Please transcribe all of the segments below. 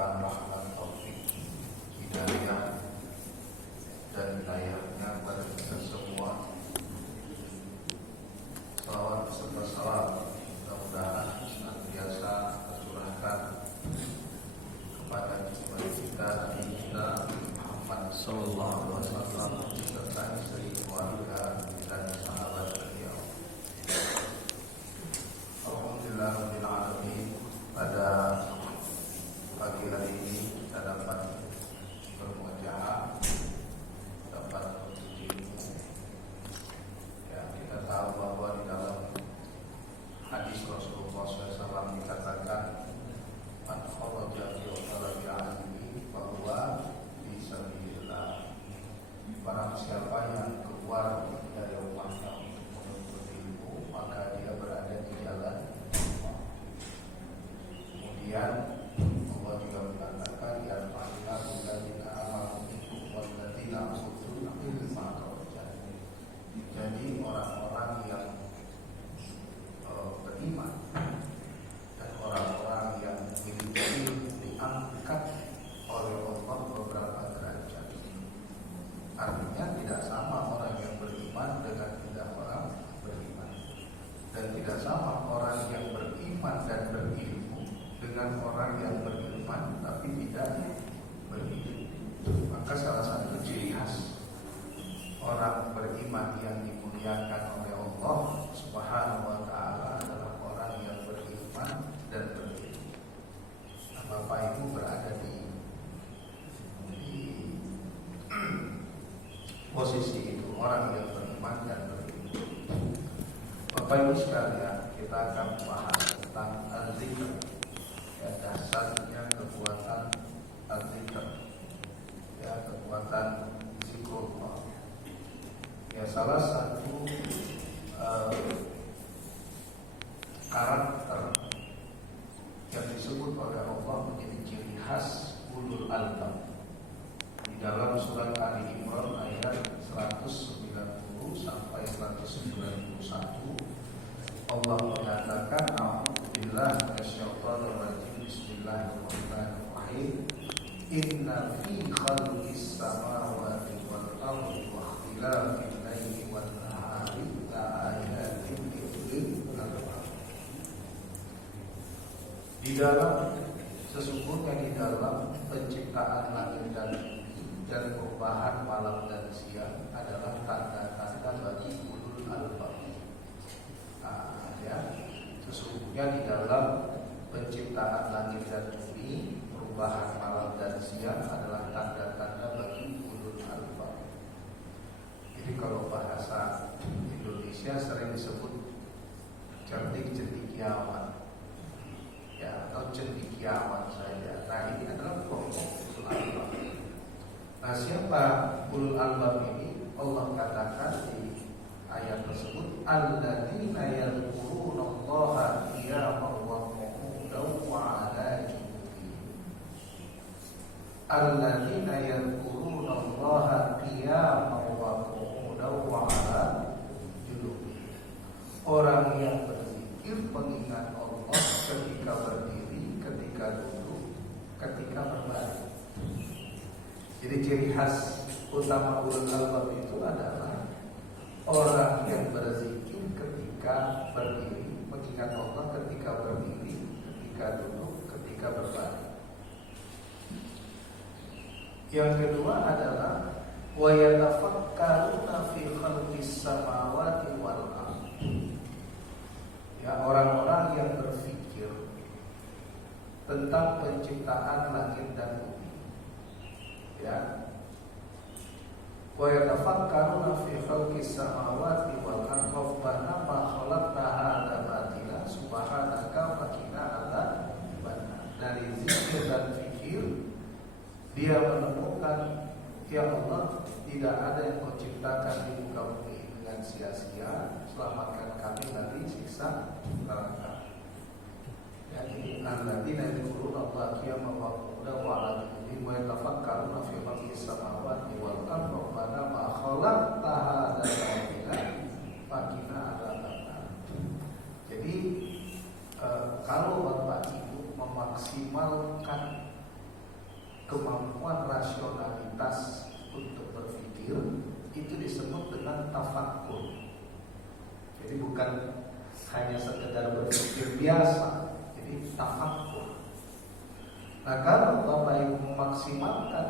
limpahan rahmat, taufik, hidayah dan hidayahnya pada kita semua. Salawat serta salam mudah-mudahan senantiasa tercurahkan kepada kita Nabi kita Muhammad sallallahu alaihi wasallam serta istri, keluarga dan sahabat beliau. Alhamdulillah rabbil alamin. Pada pagi hari ini kita dapat bermujaah, dapat berilmu. Ya, kita tahu bahwa di dalam hadis Rasulullah SAW dikatakan man kharaja fi talabi ilmi bahwa fi sabilillah. Barang siapa yang keluar dari rumahnya untuk menuntut ilmu, maka dia berada di jalan. Kemudian Allah juga mengatakan ya fa'ila alladziina amanu minkum walladziina utul ilma darajat. Jadi orang-orang yang beriman dan orang-orang yang memiliki ilmu diangkat oleh Allah beberapa derajat. Artinya tidak sama orang yang beriman dengan tidak orang beriman, dan tidak sama orang yang beriman dan berilmu dengan orang yang beriman tapi tidak berilmu. Maka salah satu ciri khas orang beriman yang dimuliakan oleh Allah Subhanahu wa ta'ala adalah orang yang beriman dan berilmu. Nah, Bapak Ibu berada di posisi itu, orang yang beriman dan berilmu. Bapak Ibu sekalian, kita akan membahas tentang al-zikr. Ya, dasarnya kekuatan al-zikr, ya, kekuatan zikrullah. Ya, salah satu karakter yang disebut oleh Allah menjadi ciri khas ulul albab. Di dalam surat Ali Imran ayat 190 sampai 191 Allah mengatakan a'udzubillahi minasyaitonir rajim. Bismillahirrahmanirrahim. Inna fi khalqis samawati wal ardi wa ikhtilafil laili wan nahari la'ayatin liulil albab. Di dalam sesungguhnya di dalam penciptaan langit dan bumi dan perubahan malam dan siang adalah tanda-tanda bagi ulul albab. Sesungguhnya di dalam penciptaan langit dan bumi, perubahan malam dan siang adalah tanda-tanda bagi ulul albab. Jadi kalau bahasa Indonesia sering disebut cerdik cendekiawan, ya, atau cendekiawan saja. Nah, ini adalah kelompok ulul albab. Nah, siapa ulul albab ini? Allah katakan di ayat tersebut, alladzina yadhkurunallaha qiyaman wa qu'udan wa 'ala junubihim. Alladzina yadhkurunallaha qiyaman wa qu'udan wa 'ala junubihim. Orang yang berzikir mengingat Allah ketika berdiri, ketika duduk, ketika berbaring. Jadi ciri khas utama ulul albab itu adalah orang yang berzikir ketika berdiri, mengingat Allah ketika berdiri, ketika duduk, ketika berbaring. Yang kedua adalah wa yatafakkaruna fi khalqis samawati wal ardi. Ya, orang-orang yang berpikir tentang penciptaan langit dan bumi. Ya, wa yatafakkaruna fi khalqis samawati wal ardi rabbana ma khalaqta hadza batila subhanaka faqina adzabannar. Dari zikir dan fikir dia menemukan, ya Allah, tidak ada yang kau ciptakan di muka bumi dengan sia-sia, selamatkan kami dari siksa neraka. Jadi alladzina yadhkuruna Allaha qiyaman wa qu'udan wa 'ala junubihim wa yatafakkaruna fi khalqis samawati wal ardi rabbana ma khalaqta hadza batila faqina adzabannar. Jadi kalau Bapak Ibu memaksimalkan kemampuan rasionalitas untuk berpikir, itu disebut dengan tafakkur. Jadi bukan hanya sekedar berpikir biasa, jadi tafakkur. Nah, kalau Bapak Ibu memaksimalkan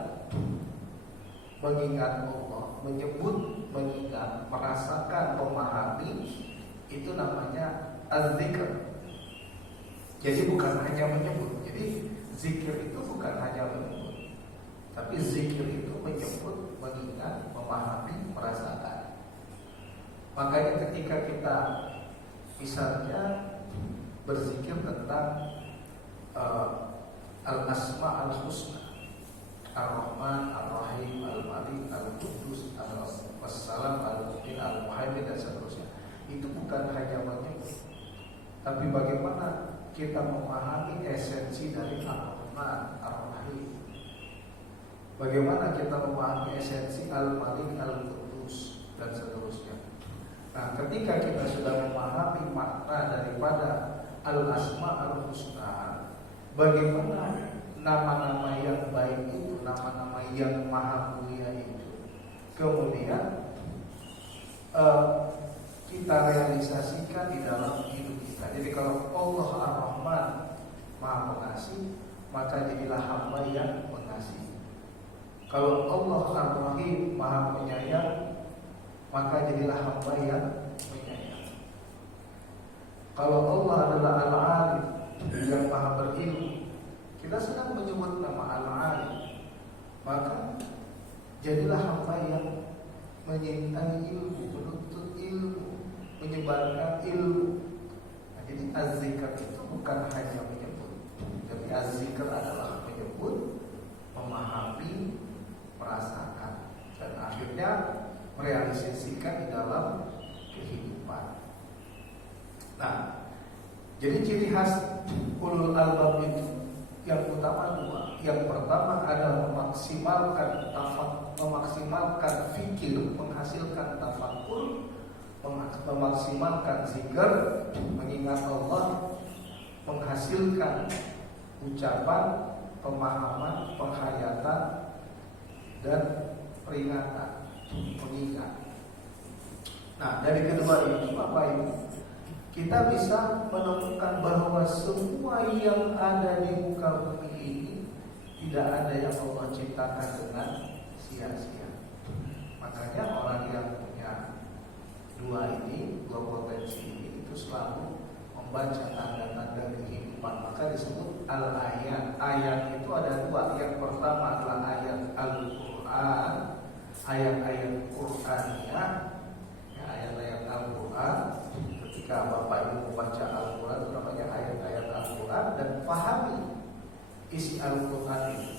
mengingat Allah, menyebut, mengingat, merasakan, memahami, itu namanya az-zikr. Jadi bukan hanya menyebut. Jadi zikir itu bukan hanya menyebut, tapi zikir itu menyebut, mengingat, memahami, merasakan. Makanya ketika kita misalnya berzikir tentang al-asma al-husna, ar-Rahman, ar-Rahim, al-Malik, al-Qudus, al-Wassalam, al-Mu'min, al-Muhaimin, dan seterusnya, itu bukan hanya menyebut, tapi bagaimana kita memahami esensi dari ar-Rahman, ar-Rahim, bagaimana kita memahami esensi al-Malik, al-Qudus, dan seterusnya. Nah, ketika kita sudah memahami makna daripada al-asma al-husna, bagaimana nama-nama yang baik itu, nama-nama yang maha mulia itu, kemudian kita realisasikan di dalam hidup kita. Jadi kalau Allah Ar-Rahman Maha Pengasih, maka jadilah hamba yang mengasihi. Kalau Allah Ar-Rahim Maha Penyayang, maka jadilah hamba yang menyayang. Kalau Allah adalah Al-Alim, yang maha berilmu, kita sedang menyebut nama Al-Alim, maka jadilah hamba yang menyintai ilmu, menuntut ilmu, menyebarkan ilmu. Nah, jadi az-zikr itu bukan hanya menyebut, tapi az-zikr adalah menyebut, memahami, merasakan, dan akhirnya merealisasikan di dalam kehidupan. Nah, jadi ciri khas ulul albab itu yang utama dua. Yang pertama adalah memaksimalkan fikir, menghasilkan tafakkur, memaksimalkan zikir, mengingat Allah, menghasilkan ucapan, pemahaman, penghayatan, dan peringatan, mengingat. Nah, dari kedua ini Bapak Ibu, kita bisa menemukan bahwa semua yang ada di muka bumi ini tidak ada yang Allah ciptakan dengan sia-sia. Makanya orang yang punya dua potensi ini itu selalu membaca tanda-tanda kehidupan. Maka disebut al-ayat. Ayat itu ada dua. Yang pertama adalah ayat Al-Quran, ayat-ayat Qur'aniyah, ya, ayat-ayat Al-Quran. Ketika Bapak Ibu membaca Al-Quran, itu namanya ayat-ayat Al-Quran, dan pahami isi Al-Quran itu.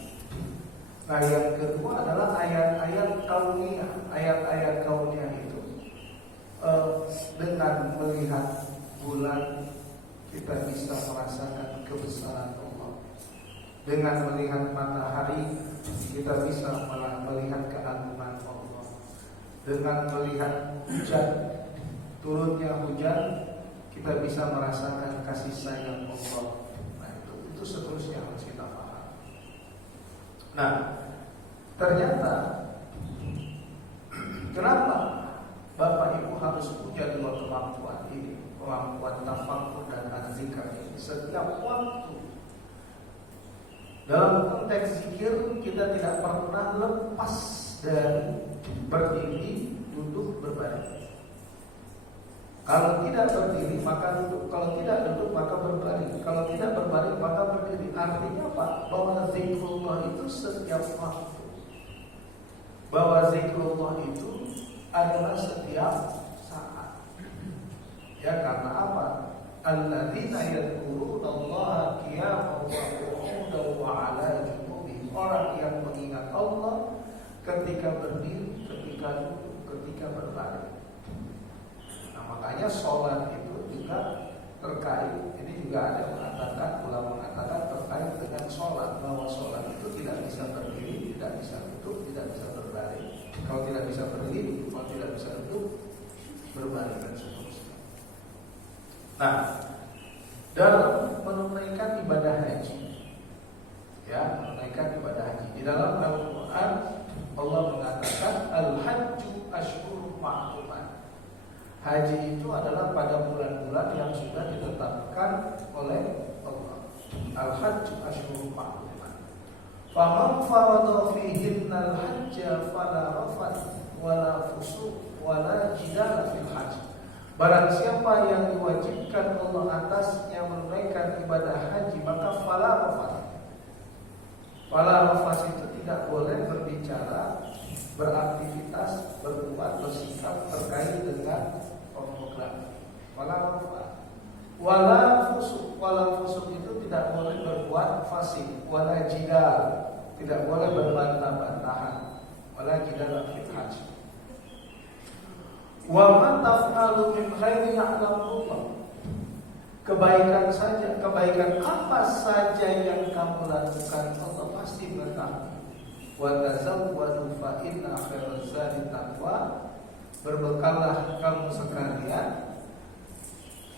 Nah, yang kedua adalah ayat-ayat kauniyah. Ayat-ayat kauniyah itu dengan melihat bulan kita bisa merasakan kebesaran Allah. Dengan melihat matahari kita bisa melihat keagungan Allah. Dengan melihat hujan, turunnya hujan, kita bisa merasakan kasih sayang Allah. Nah, itu seterusnya harus kita paham. Nah, ternyata kenapa Bapak Ibu harus punya dua kemampuan ini, kemampuan tafakkur dan az-zikr ini setiap waktu. Dalam konteks zikir kita tidak pernah lepas dari berdiri, duduk, berbaring. Kalau tidak berdiri maka duduk, kalau tidak duduk maka berbaring, kalau tidak berbaring maka berdiri. Artinya apa? Bahwa zikrullah itu setiap waktu. Bahwa zikrullah itu adalah setiap saat. Ya, karena apa? Alladzina yadhkurunallaha qiyaman wa qu'udan wa 'ala junubihim. Orang yang mengingat Allah ketika berdiri, ketika duduk, ketika berbaring. Nah, makanya sholat itu juga terkait. Ini juga ada mengatakan, ulama mengatakan terkait dengan sholat, bahwa sholat itu tidak bisa berdiri, tidak bisa duduk, tidak bisa berbaring. Kalau tidak bisa berdiri, kalau tidak bisa duduk, berbaring dan seterusnya. Nah, dalam menunaikan ibadah haji, ya, menunaikan ibadah haji. Di dalam Al-Quran Allah mengatakan al-hajju ashhurun ma'lumat. Haji itu adalah pada bulan-bulan yang sudah ditetapkan oleh Allah. Al-hajju ashhurun ma'lumat. Faman farada fihinna al-hajja fala rafath wala fusuq wala jidala fil hajj. Barang siapa yang diwajibkan Allah atasnya menunaikan ibadah haji, maka fala rafath. Fala rafath itu tidak boleh berbicara, beraktivitas, berbuat, bersikap terkait dengan pornografi. Wala rafath. Wala fusuq itu tidak boleh berbuat fasik. Wala jidal, tidak boleh berbantah-bantahan. Wala jidal fil hajj. Wa man taf'alu min khairin ya'lamullah. Kebaikan saja, kebaikan apa saja yang kamu lakukan Allah pasti mengetahui. Wa tazawwadu fa inna khairaz zadi taqwa. Berbekallah kamu sekalian,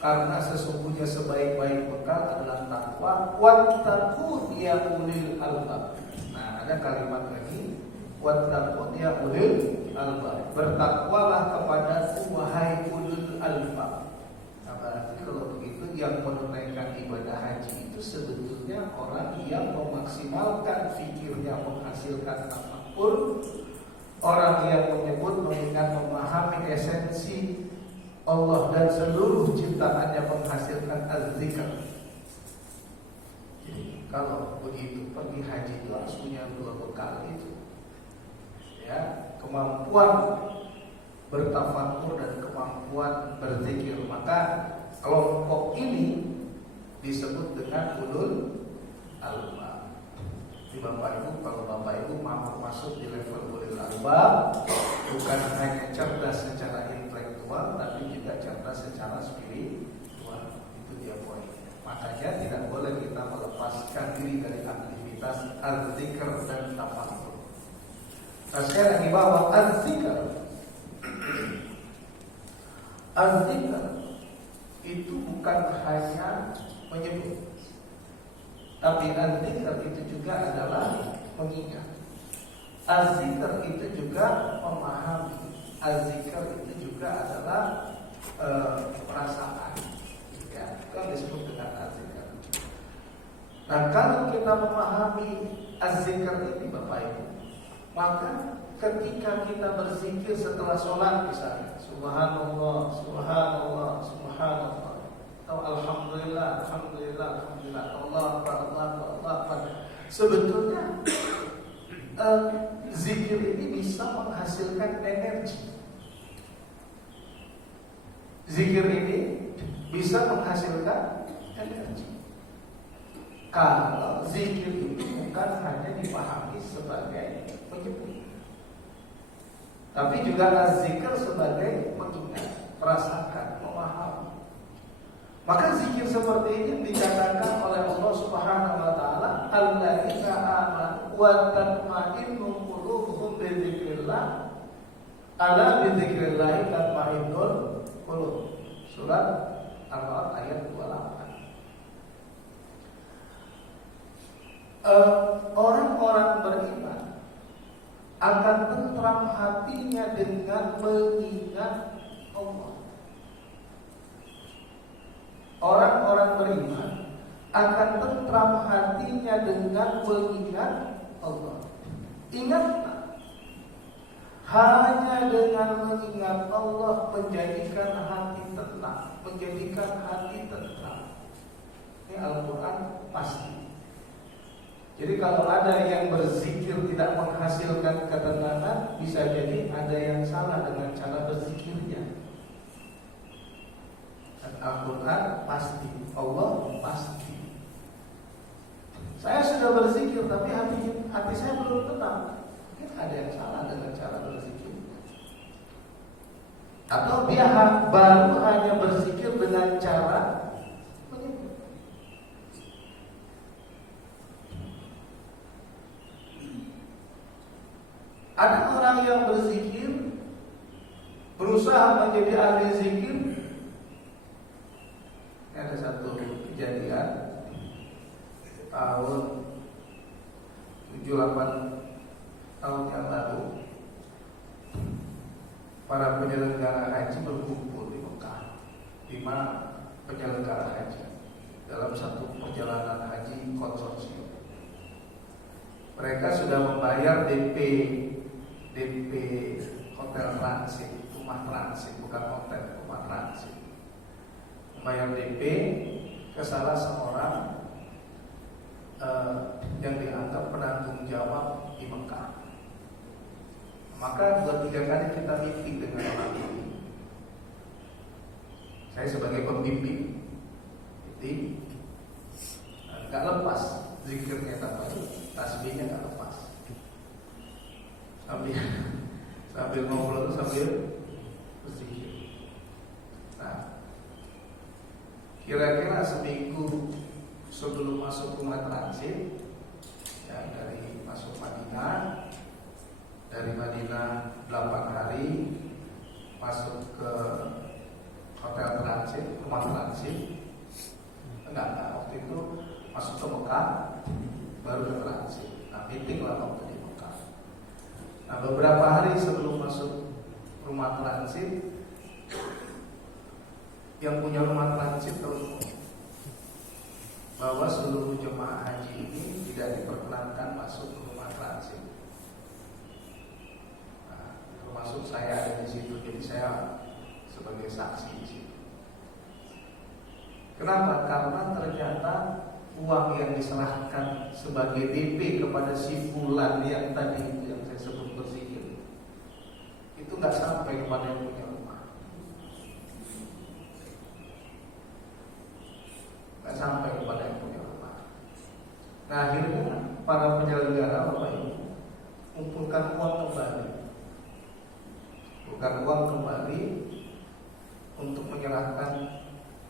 karena sesungguhnya sebaik-baik bekal adalah takwa. Wattaqun ya ulil albab. Nah, ada kalimat lagi, wattaqun ya ulil albab. Bertakwalah kepada wahai ulul albab. Nah, berarti kalau begitu yang menunaikan ibadah haji itu sebetulnya orang yang memaksimalkan fikirnya, menghasilkan tafakkur, orang yang menyebut, mengingat, memahami esensi Allah dan seluruh ciptaannya, menghasilkan az-zikr. Jadi kalau begitu pergi haji itu harus punya dua bekal itu, ya, kemampuan bertafakur dan kemampuan berzikir. Maka kelompok ini disebut dengan ulul albab. Di Bapak Ibu, kalau Bapak Ibu mampu masuk di level ulul albab, bukan hanya cerdas secara intelektual, tapi juga cerdas secara spiritual. Itu dia poinnya. Makanya tidak boleh kita melepaskan diri dari aktivitas az-zikr dan tafakur. Nah, sekarang di bawah az-zikr. Az-zikr itu bukan hanya menyebut, tapi az-zikr itu juga adalah mengingat. Az-zikr itu juga memahami. Az-zikr itu juga adalah perasaan. Ya, itu yang disebut dengan az-zikr. Nah, kalau kita memahami az-zikr ini Bapak Ibu, maka ketika kita berzikir setelah sholat misalnya, subhanallah, subhanallah, subhanallah, atau alhamdulillah, alhamdulillah, alhamdulillah, Allah akbar, Allah akbar, Allah akbar. Sebetulnya zikir ini bisa menghasilkan energi. Zikir ini bisa menghasilkan energi. Kalau zikir itu bukan hanya dipahami sebagai penyebut, tapi juga az-zikr sebagai mengingat, merasakan, memahami. Maka zikir seperti ini dikatakan oleh Allah Subhanahu wa taala, alladzina amanu wa tatma'innu qulubuhum bi dzikrillah, ala bi dzikrillah tatma'innul qulub. Surat Al-Ra'd ayat 28. Orang-orang beriman akan tentram hatinya dengan mengingat Allah. Orang-orang beriman akan tentram hatinya dengan mengingat Allah. Ingatlah, hanya dengan mengingat Allah menjadikan hati tenang, menjadikan hati tentram. Ini Al-Quran pasti. Jadi kalau ada yang berzikir tidak menghasilkan ketenangan, bisa jadi ada yang salah dengan cara berzikirnya. Dan Al-Quran pasti, Allah pasti. Saya sudah berzikir tapi hati saya belum tenang. Mungkin ada yang salah dengan cara berzikir. Atau dia baru hanya berzikir dengan cara menyebut. Ada orang yang berzikir, berusaha menjadi ahli zikir. Ada satu kejadian tahun 75 7-8 tahun yang lalu, para penyelenggara haji berkumpul di Mekah, 5 penyelenggara haji dalam satu perjalanan haji konsorsium. Mereka sudah membayar DP hotel transit, rumah transit, bukan hotel, rumah transit. Membayar DP ke salah seorang yang dianggap penanggung jawab di Mekah. Maka 2-3 kali kita meeting dengan orang ini. Saya sebagai pembimbing, jadi nggak lepas zikirnya tasbihnya nggak lepas. Sambil ngobrol sambil berzikir. Nah, kira-kira seminggu sebelum masuk rumah transit, ya, dari masuk Madinah, dari Madinah 8 hari masuk ke hotel transit, rumah transit. Enggak, waktu itu masuk ke Mekah baru ke transit. Nah, meeting lah waktu di Mekah. Nah, beberapa hari sebelum masuk rumah transit, yang punya rumah transit tahu bahwa seluruh jemaah haji ini tidak diperkenankan masuk ke rumah transit. Nah, termasuk saya ada di situ, jadi saya sebagai saksi di situ. Kenapa? Karena ternyata uang yang diserahkan sebagai DP kepada si fulan yang tadi yang saya sebut berzikir itu nggak sampai kepada yang punya rumah, nggak sampai kepada yang punya rumah. Nah, akhirnya para penyelenggara Bapak Ibu kumpulkan uang kembali, bukan uang kembali untuk menyerahkan,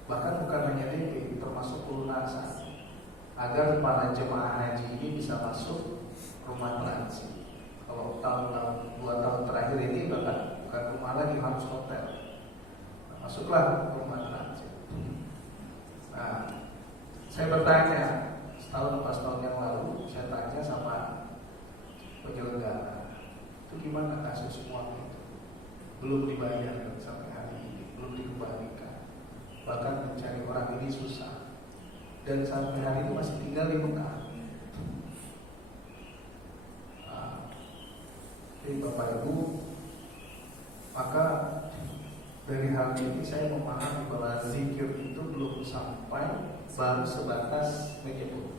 bahkan bukan hanya DP, termasuk pelunasan, agar para jemaah haji ini bisa masuk rumah transit. Kalau tahun-tahun 2 tahun terakhir ini bahkan bukan rumah lagi, harus hotel. Nah, masuklah rumah transit. Nah, saya bertanya setahun pas tahun yang lalu, saya tanya sama penyelenggara, itu gimana kasus uang itu? Belum dibayar sampai hari ini, belum dikembalikan. Bahkan mencari orang ini susah. Dan sampai hari ini masih tinggal di Mekah. Nah, jadi Bapak Ibu, maka dari hal ini saya memahami bahwa zikir itu belum sampai baru sebatas menyebut.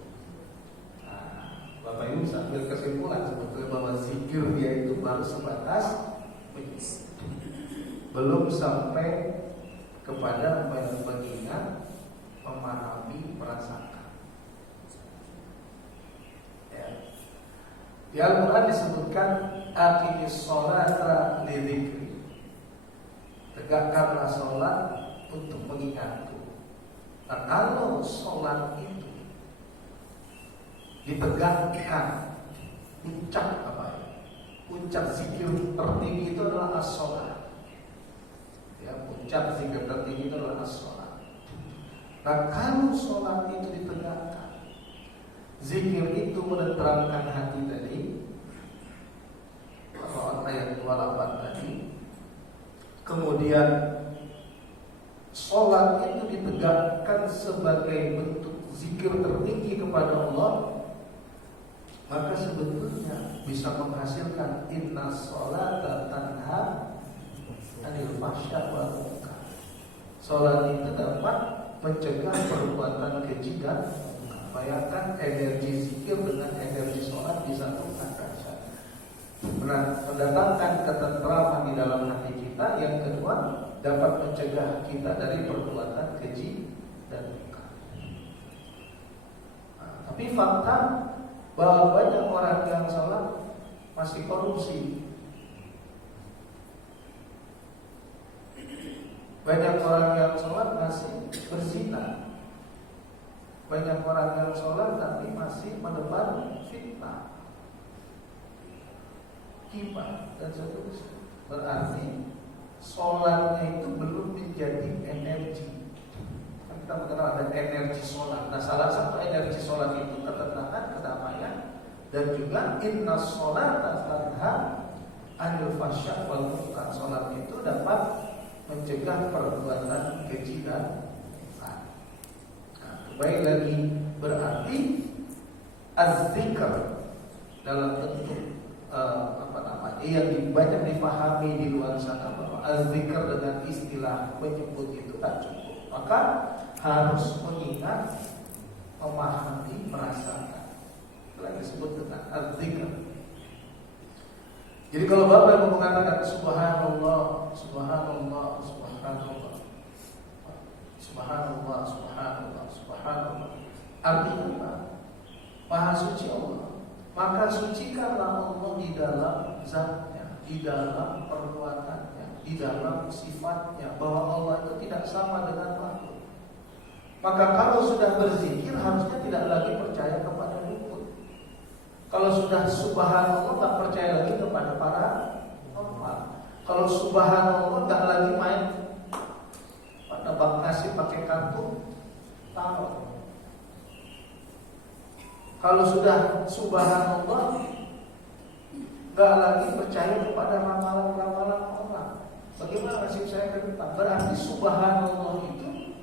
Nah, Bapak Ibu bisa ambil kesimpulan sebetulnya bahwa zikir dia itu baru sebatas menyebut, belum sampai kepada mengingat, memahami, merasakan. Ya. Di Al-Quran disebutkan aqimis sholata lidzikri, tegakkanlah sholat untuk mengingatku. Nah, kalau sholat itu ditegakkan, puncak apa ya? Puncak zikir tertinggi itu adalah as-sholat. Ya, puncak zikir tertinggi itu adalah as-sholat. Nah, kalau sholat itu ditegakkan, zikir itu menenteramkan hati tadi, Al-Quran ayat 28 tadi, kemudian sholat itu ditegakkan sebagai bentuk zikir tertinggi kepada Allah, maka sebetulnya bisa menghasilkan inna sholata tanha anil fahsya wal munkar. Sholat itu dapat mencegah perbuatan keji dan bayangkan energi zikir dengan energi sholat disatukan dahsyat. Mendatangkan ketentraman di dalam hati kita. Yang kedua, dapat mencegah kita dari perbuatan keji dan munkar. Nah, tapi fakta bahwa banyak orang yang sholat masih korupsi. Banyak orang yang sholat masih berzina. Banyak orang yang sholat tapi masih menebar fitnah, gibah dan seterusnya. Berarti sholatnya itu belum menjadi energi. Kita mengenal ada energi sholat. Nah, salah satu energi sholat itu ketenangan, kedamaian, Dan juga inna sholata tanha 'anil fahsya' wal munkar. Salat itu dapat mencegah perbuatan keji dan mungkar. Nah, kembali lagi berarti az-zikr dalam bentuk yang banyak dipahami di luar sana bahwa az-zikr dengan istilah menyebut itu tak cukup. Maka harus mengingat, memahami, merasakan. Itulah yang disebut dengan az-zikr. Jadi kalau Bapak Ibu mengatakan subhanallah, subhanallah, subhanallah, subhanallah, subhanallah, subhanallah, artinya apa? Maha suci Allah. Maka sucikanlah Allah di dalam zatnya, di dalam perbuatannya, di dalam sifatnya, bahwa Allah itu tidak sama dengan makhluk. Maka kalau sudah berzikir harusnya tidak lagi percaya kepada dukun. Kalau sudah subhanallah tak percaya lagi kepada para normal. Kalau subhanallah tak lagi main nebak nasi pakai kartu taruh. Kalau sudah subhanallah gak lagi percaya kepada ramalan-ramalan orang. Bagaimana nasib saya ke depan? Berarti subhanallah itu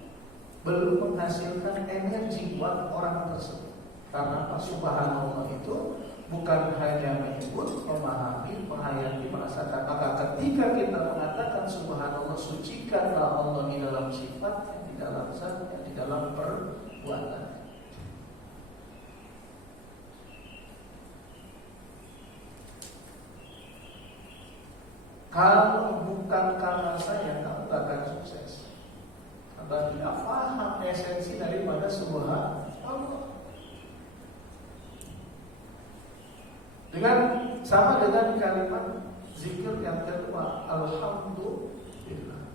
belum menghasilkan energi buat orang tersebut. Karena apa? Subhanallah itu bukan hanya menyebut, memahami, menghayati, merasakan. Maka ketika kita mengatakan subhanallah, sucikanlah Allah di dalam sifatnya, di dalam zatnya, di dalam perbuatan. Kalau bukan karena saya, kamu tak akan sukses. Karena tidak paham esensi daripada subhanallah. Sama dengan kalimat zikir yang kedua, alhamdulillah.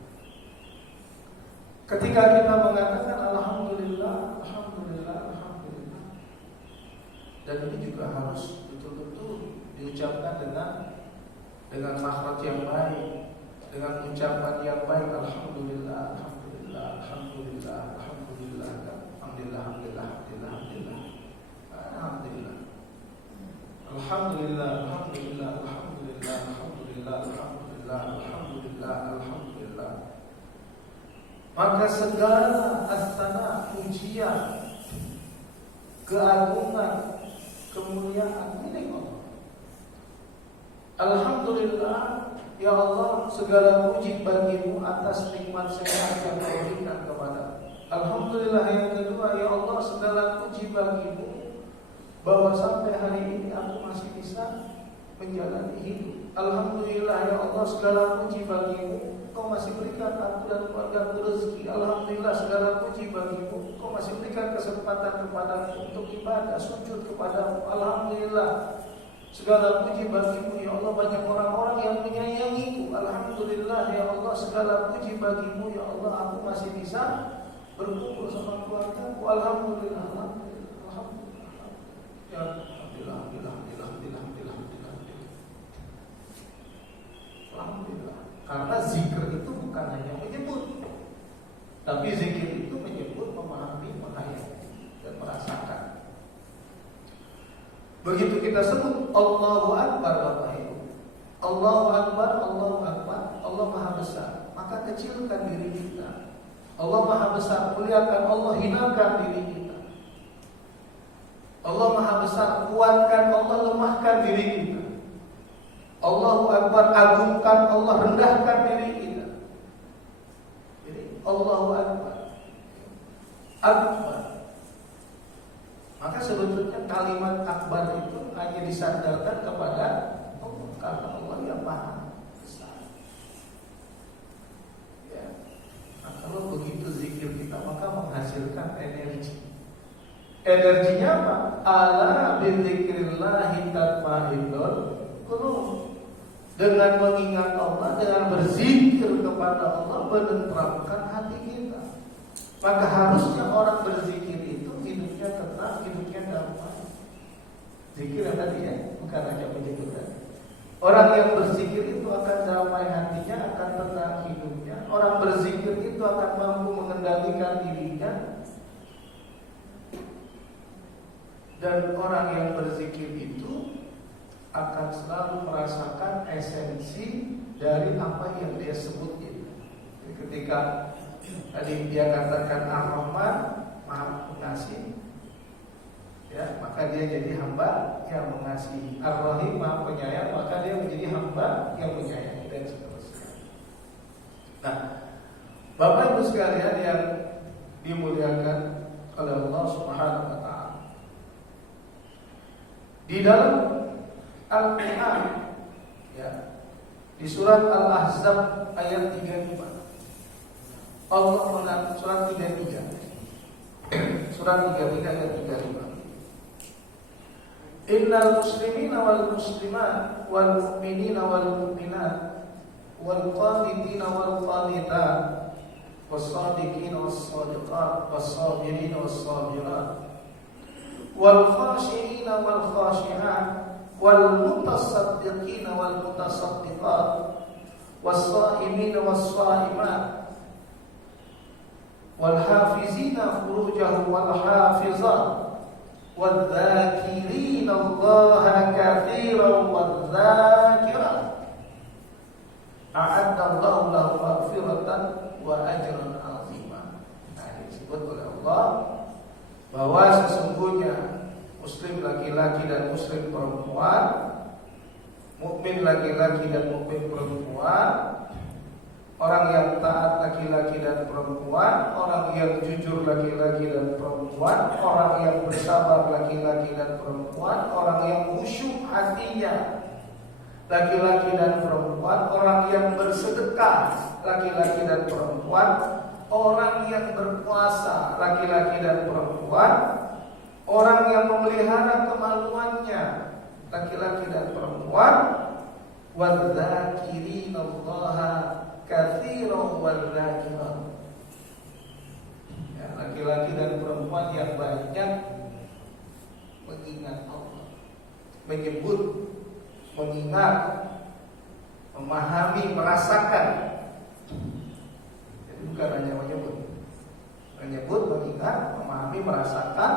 Ketika kita mengatakan alhamdulillah, alhamdulillah, alhamdulillah, dan ini juga harus betul-betul diucapkan dengan makhraj yang baik, dengan ucapan yang baik. Alhamdulillah, alhamdulillah, alhamdulillah, alhamdulillah, alhamdulillah, alhamdulillah, alhamdulillah, alhamdulillah. Alhamdulillah, alhamdulillah, alhamdulillah, alhamdulillah, alhamdulillah, alhamdulillah, alhamdulillah. Maka segala astana, pujian, keagungan, kemuliaan milik Allah. Alhamdulillah, ya Allah, segala puji bagimu atas nikmat sehat yang kau berikan kepada. Alhamdulillah yang kedua, ya Allah, segala puji bagimu bahwa sampai hari ini aku masih bisa menjalani hidup. Alhamdulillah ya Allah, segala puji bagimu, kau masih berikan aku dan keluargaku rezeki. Alhamdulillah segala puji bagimu, kau masih berikan kesempatan kepadaku untuk ibadah, sujud kepadamu. Alhamdulillah segala puji bagimu ya Allah, banyak orang-orang yang menyayangiku. Alhamdulillah ya Allah, segala puji bagimu ya Allah, aku masih bisa berkumpul sama keluargaku. Alhamdulillah, alhamdulillah. Ya, alhamdulillah, alhamdulillah, alhamdulillah, alhamdulillah, alhamdulillah. Karena zikir itu bukan hanya menyebut, tapi zikir itu menyebut, memahami, menghayati, dan merasakan. Begitu kita sebut Allahu Akbar, Bapak Ibu, Allahu Akbar, Allahu Akbar, Allah Maha Besar, maka kecilkan diri kita. Allah Maha Besar, muliakan Allah, hinakan diri kita. Allah Maha Besar, kuatkan Allah, lemahkan diri kita. Allahu Akbar, agungkan Allah, rendahkan diri kita. Jadi Allahu Akbar, Akbar. Maka sebetulnya kalimat akbar itu hanya disandarkan kepada Allah, karena Allah yang Maha Besar. Ya. Nah, kalau begitu zikir kita maka menghasilkan energi. Energinya apa? Ala bidzikrillahi tatma'innul qulub. Dengan mengingat Allah, dengan berzikir kepada Allah, menenteramkan hati kita. Maka harusnya orang berzikir itu hidupnya tenang, hidupnya damai. Zikir yang tadi ya, bukan hanya menyebut tadi. Orang yang berzikir itu akan damai hatinya, akan tenang hidupnya. Orang berzikir itu akan mampu mengendalikan dirinya Dan orang yang berzikir itu akan selalu merasakan esensi dari apa yang dia sebutin. Jadi ketika tadi dia katakan Ar-Rahman, Maha Pengasih, ya, maka dia jadi hamba yang mengasihi. Ar-Rahim, Maha Penyayang, maka dia menjadi hamba yang menyayangi, dan seterusnya. Nah, Bapak Ibu sekalian yang dimuliakan oleh Allah Subhanahu wa taala, di dalam Al-Quran, ya, di surat Al-Ahzab ayat 35, Allah mengatur surat 33, surat 33 ayat 35. Innal muslimina wal muslimat wal mu'minina wal mu'minat wal qanitina wal qanitat was sadiqina was sadiqat was sabirina was sabirat wal khashi'ina wal khashi'at wal mutasaddiqina wal mutasaddiqat was sha'imina was sha'imat wal hafizina furujahum wal hafizat wal dzakirina Allaha katsiran wal dzakirat a'adda Allahu lahum maghfiratan wa ajran 'azima. Nah, disebut oleh Allah bahwa sesungguhnya muslim laki-laki dan muslim perempuan, mukmin laki-laki dan mukmin perempuan, orang yang taat laki-laki dan perempuan, orang yang jujur laki-laki dan perempuan, orang yang bersabar laki-laki dan perempuan, orang yang khusyuk hatinya laki-laki dan perempuan, orang yang bersedekah laki-laki dan perempuan, orang yang berpuasa laki-laki dan perempuan, orang yang memelihara kemaluannya laki-laki dan perempuan, wadzakirina Allaha katsiran wadzakirah, ya, laki-laki dan perempuan yang banyak mengingat Allah, menyebut, mengingat, memahami, merasakan. Jadi bukan hanya menyebut, mengingat, memahami, merasakan.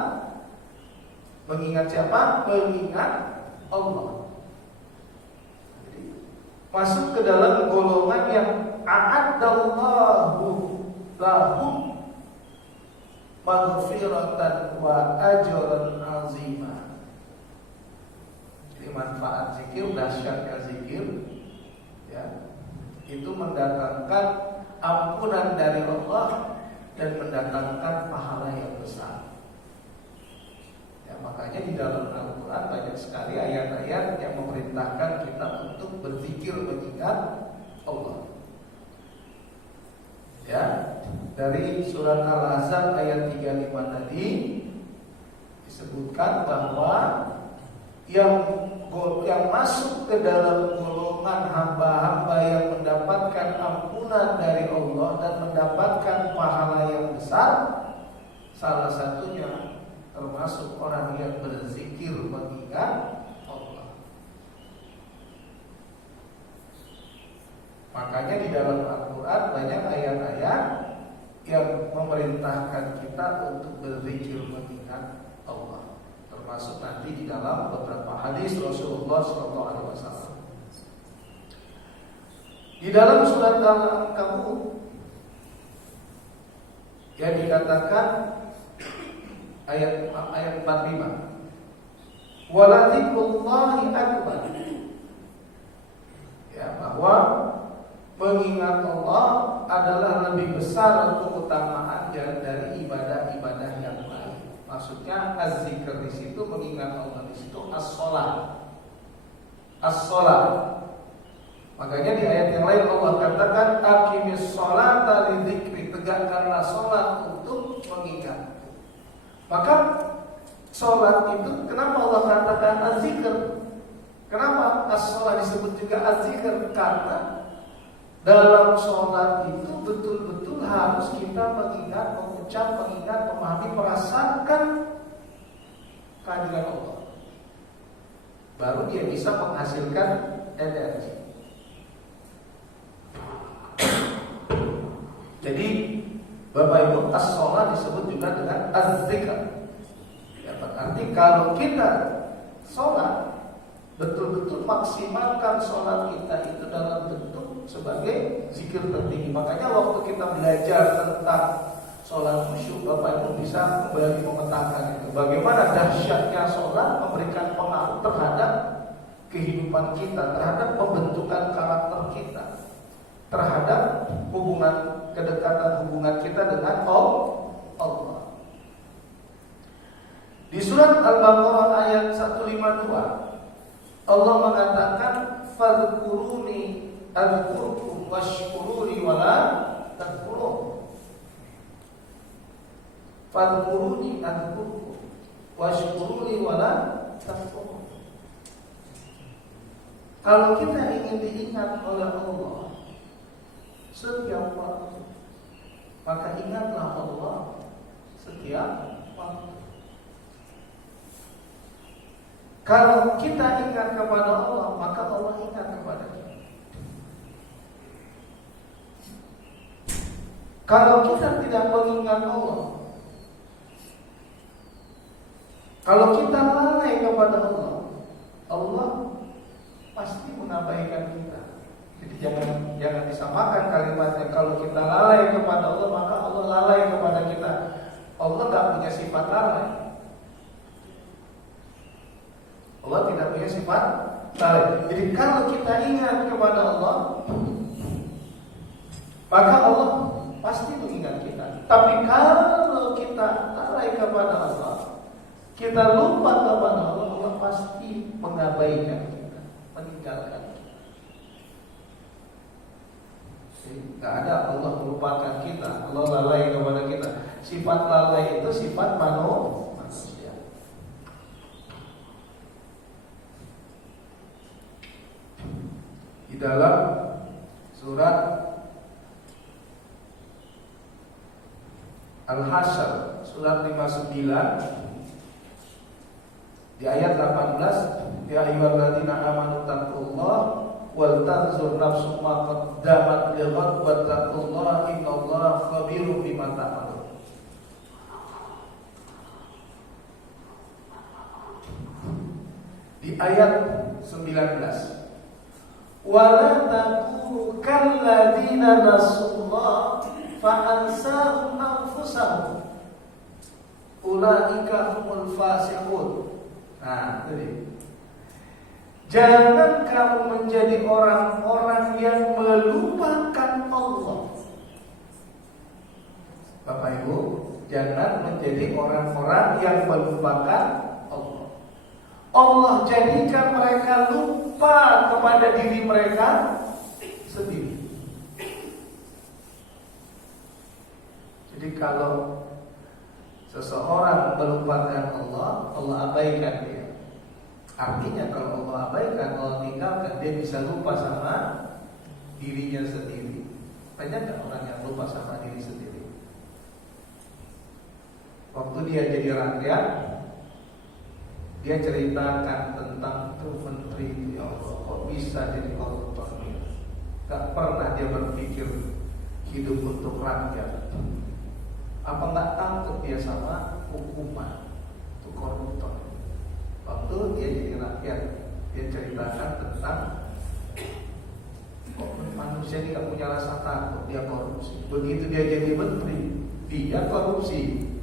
Mengingat siapa? Mengingat Allah. Jadi masuk ke dalam golongan yang a'addallahu lahum maghfiratan wa ajran 'azima. Jadi manfaat zikir, dahsyatnya zikir, ya, itu mendatangkan ampunan dari Allah dan mendatangkan pahala yang besar. Ya, makanya di dalam Al-Quran banyak sekali ayat-ayat yang memerintahkan kita untuk berzikir, mengingat Allah. Ya, dari surat Al-Ahzab ayat 35 tadi disebutkan bahwa yang masuk ke dalam golongan hamba-hamba yang mendapatkan ampunan dari Allah dan mendapatkan pahala yang besar, salah satunya termasuk orang yang berzikir mengingat Allah. Makanya di dalam Al-Quran banyak ayat-ayat yang memerintahkan kita untuk berzikir mengingat Allah. Termasuk nanti di dalam beberapa hadis Rasulullah SAW. Di dalam surat Al-Ankabut yang dikatakan ayat 45, waladzikrullahi akbar, ya, bahwa mengingat Allah adalah lebih besar keutamaan dari ibadah-ibadah yang lain. Maksudnya az-zikr di situ, mengingat Allah di situ as-shalah. As-shalah. Makanya di ayat yang lain Allah katakan aqimis sholata lidzikri, tegakkanlah salat untuk mengingat. Maka salat itu kenapa Allah katakan az-zikr? Kenapa as-shalah disebut juga az-zikr? Karena dalam sholat itu betul-betul harus kita mengingat, mengucap, mengingat, memahami, merasakan kehadiran Allah. Baru dia bisa menghasilkan energi. Jadi Bapak Ibu, as-sholat disebut juga dengan az-zikr. Ya, berarti Jadi kalau kita sholat, betul-betul maksimalkan sholat kita itu dalam bentuk sebagai zikir tertinggi. Makanya waktu kita belajar tentang sholat khusyuk, Bapak Ibu bisa kembali memetakan itu. Bagaimana dahsyatnya sholat memberikan pengaruh terhadap kehidupan kita, terhadap pembentukan karakter kita, terhadap hubungan kedekatan hubungan kita dengan Allah. Di surat Al-Baqarah ayat 152 Allah mengatakan fadhkuruni adzkurkum washkuruni wala takfurun. Fadhkuruni adzkurkum washkuruni wala takfurun. Kalau kita ingin diingat oleh Allah setiap waktu, maka ingatlah Allah setiap waktu. Kalau kita ingat kepada Allah, maka Allah ingat kepada kita. Kalau kita tidak mengingat Allah, kalau kita lalai kepada Allah, Allah pasti mengabaikan kita. Jadi jangan disamakan kalimatnya. Kalau kita lalai kepada Allah, maka Allah lalai kepada kita. Allah tidak punya sifat lalai. Allah tidak punya sifat lalai. Jadi kalau kita ingat kepada Allah, maka Allah pasti mengingat kita. Tapi kalau kita lalai kepada Allah, kita lupa kepada Allah, Allah pasti mengabaikan kita, meninggalkan kita. Tidak ada Allah melupakan kita, Allah lalai kepada kita. Sifat lalai itu sifat manusia. Di dalam surat Al-Hasyr surat 59 di ayat 18, ya ayyuhalladzina amanu taqullaha wal tanzur nafsum ma qaddamat lighad wattaqullaha innallaha khabirum bima ta'malun. Di ayat 19, wala takunu kalladzina nasullaha fa'ansahum anfusahum ulaika humul fasiqun. Nah, itu. Jangan kamu menjadi orang-orang yang melupakan Allah. Bapak Ibu, jangan menjadi orang-orang yang melupakan Allah. Allah jadikan mereka lupa kepada diri mereka sendiri. Jadi kalau seseorang melupakan Allah, Allah abaikan dia. Artinya kalau Allah abaikan, Allah tinggalkan, dia bisa lupa sama dirinya sendiri. Banyak kan orang yang lupa sama diri sendiri. Waktu dia jadi rakyat, dia ceritakan tentang tuh menteri, ya Allah, kok bisa jadi koruptor? Gak pernah dia berpikir hidup untuk rakyat. Apa nggak takut dia sama hukuman untuk koruptor? Waktu dia jadi rakyat, dia ceritakan tentang kok manusia ini gak punya rasa takut, dia korupsi. Begitu dia jadi menteri, dia korupsi.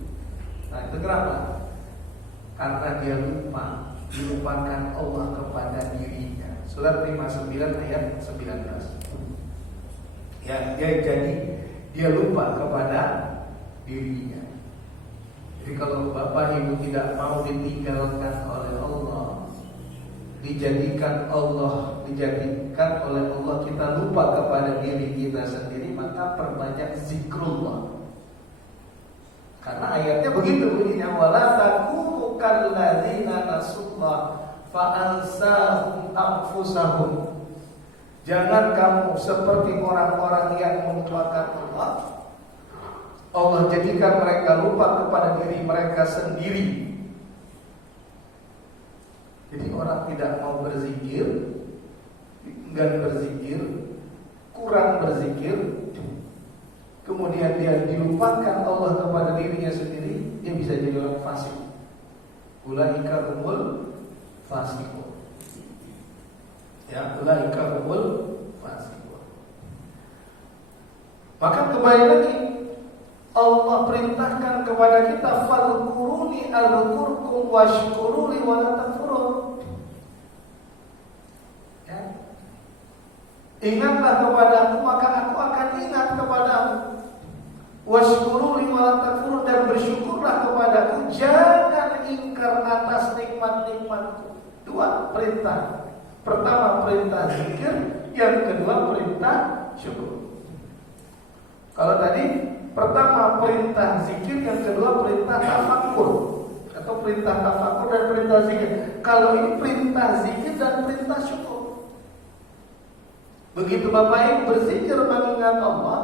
Nah itu kenapa? Karena dia dilupakan Allah kepada dirinya. Surat 59 ayat 19. Ya, dia lupa kepada dirinya. Jadi kalau Bapak Ibu tidak mau ditinggalkan oleh Allah, dijadikan oleh Allah kita lupa kepada diri kita sendiri, maka perbanyak zikrullah. Karena ayatnya begitu bunyinya, wala takunu kalladzina nasullah fa'ansahum anfusahum. Jangan kamu seperti orang-orang yang melupakan Allah. Allah jadikan mereka lupa kepada diri mereka sendiri. Jadi orang tidak mau berzikir, enggan berzikir, kurang berzikir, kemudian dia dilupakan Allah kepada dirinya sendiri, dia bisa jadi orang fasik. Ulaika humul fasiqun. Ya, ulaika humul fasiqun. Maka kembali lagi Allah perintahkan kepada kita fadhkuruni adzkurkum washkuruli wa la takfurun. Ya. Ingatlah kepadaku maka aku akan ingat kepadamu. Washkuruli wa la takfurun, dan bersyukurlah kepadaku, jangan ingkar atas nikmat-nikmatku. Dua perintah. Pertama perintah zikir, yang kedua perintah syukur. Kalau tadi pertama perintah zikir, yang kedua perintah tafakur atau perintah tafakur dan perintah zikir. Kalau ini perintah zikir dan perintah syukur. Begitu Bapak Ibu berzikir mengingat Allah,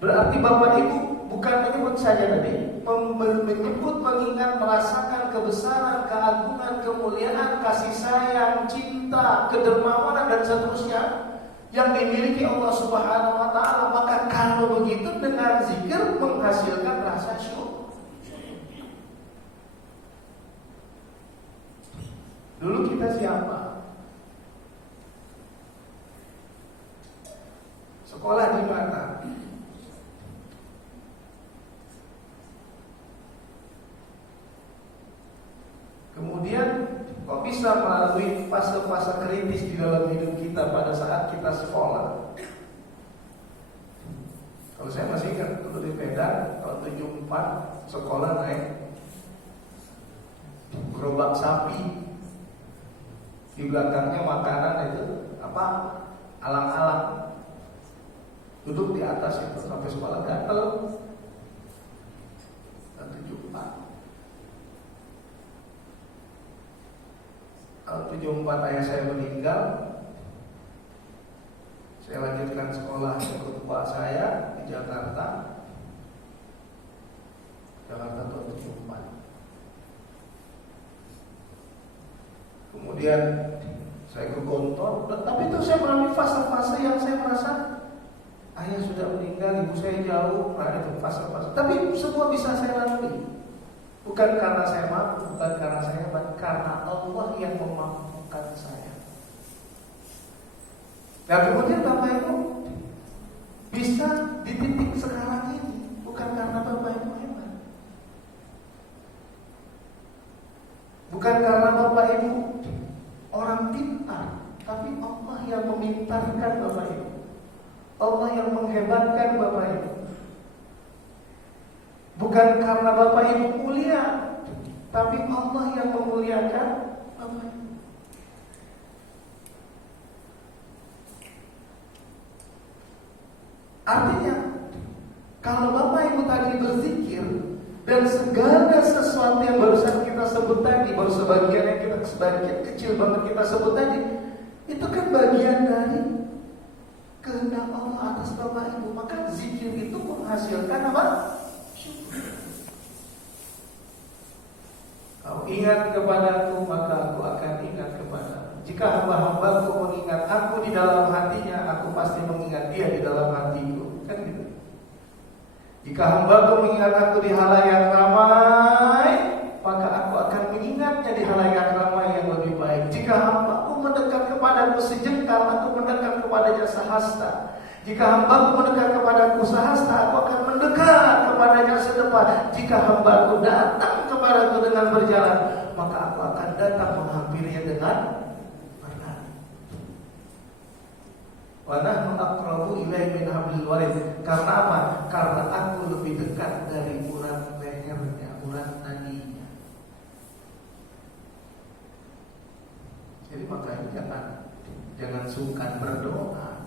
berarti Bapak Ibu bukan menyebut saja tadi, menyebut, mengingat, merasakan kebesaran, keagungan, kemuliaan, kasih sayang, cinta, kedermawanan dan seterusnya yang dimiliki Allah Subhanahu wa taala. Maka kalau begitu dengan zikir menghasilkan rasa syukur. Dulu kita siapa? Sekolah di mana? Kemudian kok bisa melalui fase-fase kritis di dalam hidup kita pada saat kita sekolah. Kalau saya masih ingat dulu di Medan tahun 74, sekolah naik gerobak sapi, di belakangnya makanan itu apa, alang-alang, duduk di atas itu sampai sekolah gatel. Tahun 74. Tahun 74 ayah saya meninggal. Saya lanjutkan sekolah ke bapak saya di Jakarta. Jakarta tahun 74. Kemudian saya ke Gontor. Tapi itu saya melalui fase-fase yang saya merasa ayah sudah meninggal, ibu saya jauh. Nah itu fase-fase. Tapi semua bisa saya lalui. Bukan karena saya mampu, bukan karena saya hebat, karena Allah yang memampukan saya. Nah kemudian Bapak Ibu bisa di titik sekarang ini bukan karena Bapak Ibu hebat, bukan karena Bapak Ibu orang pintar, tapi Allah yang memintarkan Bapak Ibu, Allah yang menghebatkan Bapak Ibu. Bukan karena Bapak Ibu mulia, tapi Allah yang memuliakan Bapak Ibu. Artinya, kalau Bapak Ibu tadi berzikir dan segala sesuatu yang barusan kita sebut tadi, baru sebagian yang kita, sebagian kecil banget kita sebut tadi, itu kan bagian dari kehendak Allah atas Bapak Ibu. Maka zikir itu menghasilkan apa? Kau ingat kepadaku, maka aku akan ingat kepadamu. Jika hamba-hambaku mengingat aku di dalam hatinya, aku pasti mengingat dia di dalam hatiku. Kan gitu. Jika hambaku mengingat aku di halayak ramai, maka aku akan mengingatnya di halayak ramai yang lebih baik. Jika hambaku mendekat kepadaku sejengkal, aku mendekat kepadanya sehasta. Jika hambaku mendekat kepadaku sehasta, aku akan mendekat kepadanya sedepan. Jika hambaku datang kepadaku dengan berjalan, maka aku akan datang menghampirinya dengan berlari. Wa nahnu aqrabu ilaihi min hablil warid. Karena apa? Karena aku lebih dekat dari urat lehernya, urat nadinya. Jadi makanya jangan sungkan berdoa.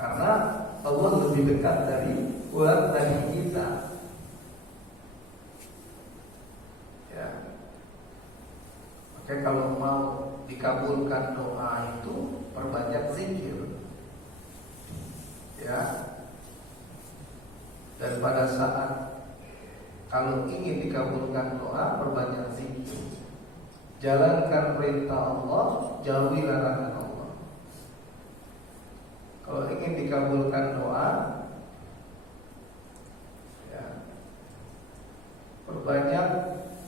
Karena Allah lebih dekat dari urat nadi kita. Ya. Oke, kalau mau dikabulkan doa itu perbanyak zikir. Ya. Dan pada saat kalau ingin dikabulkan doa, perbanyak zikir. Jalankan perintah Allah, jauhi larangan Allah. Kalau ingin dikabulkan doa, ya, Perbanyak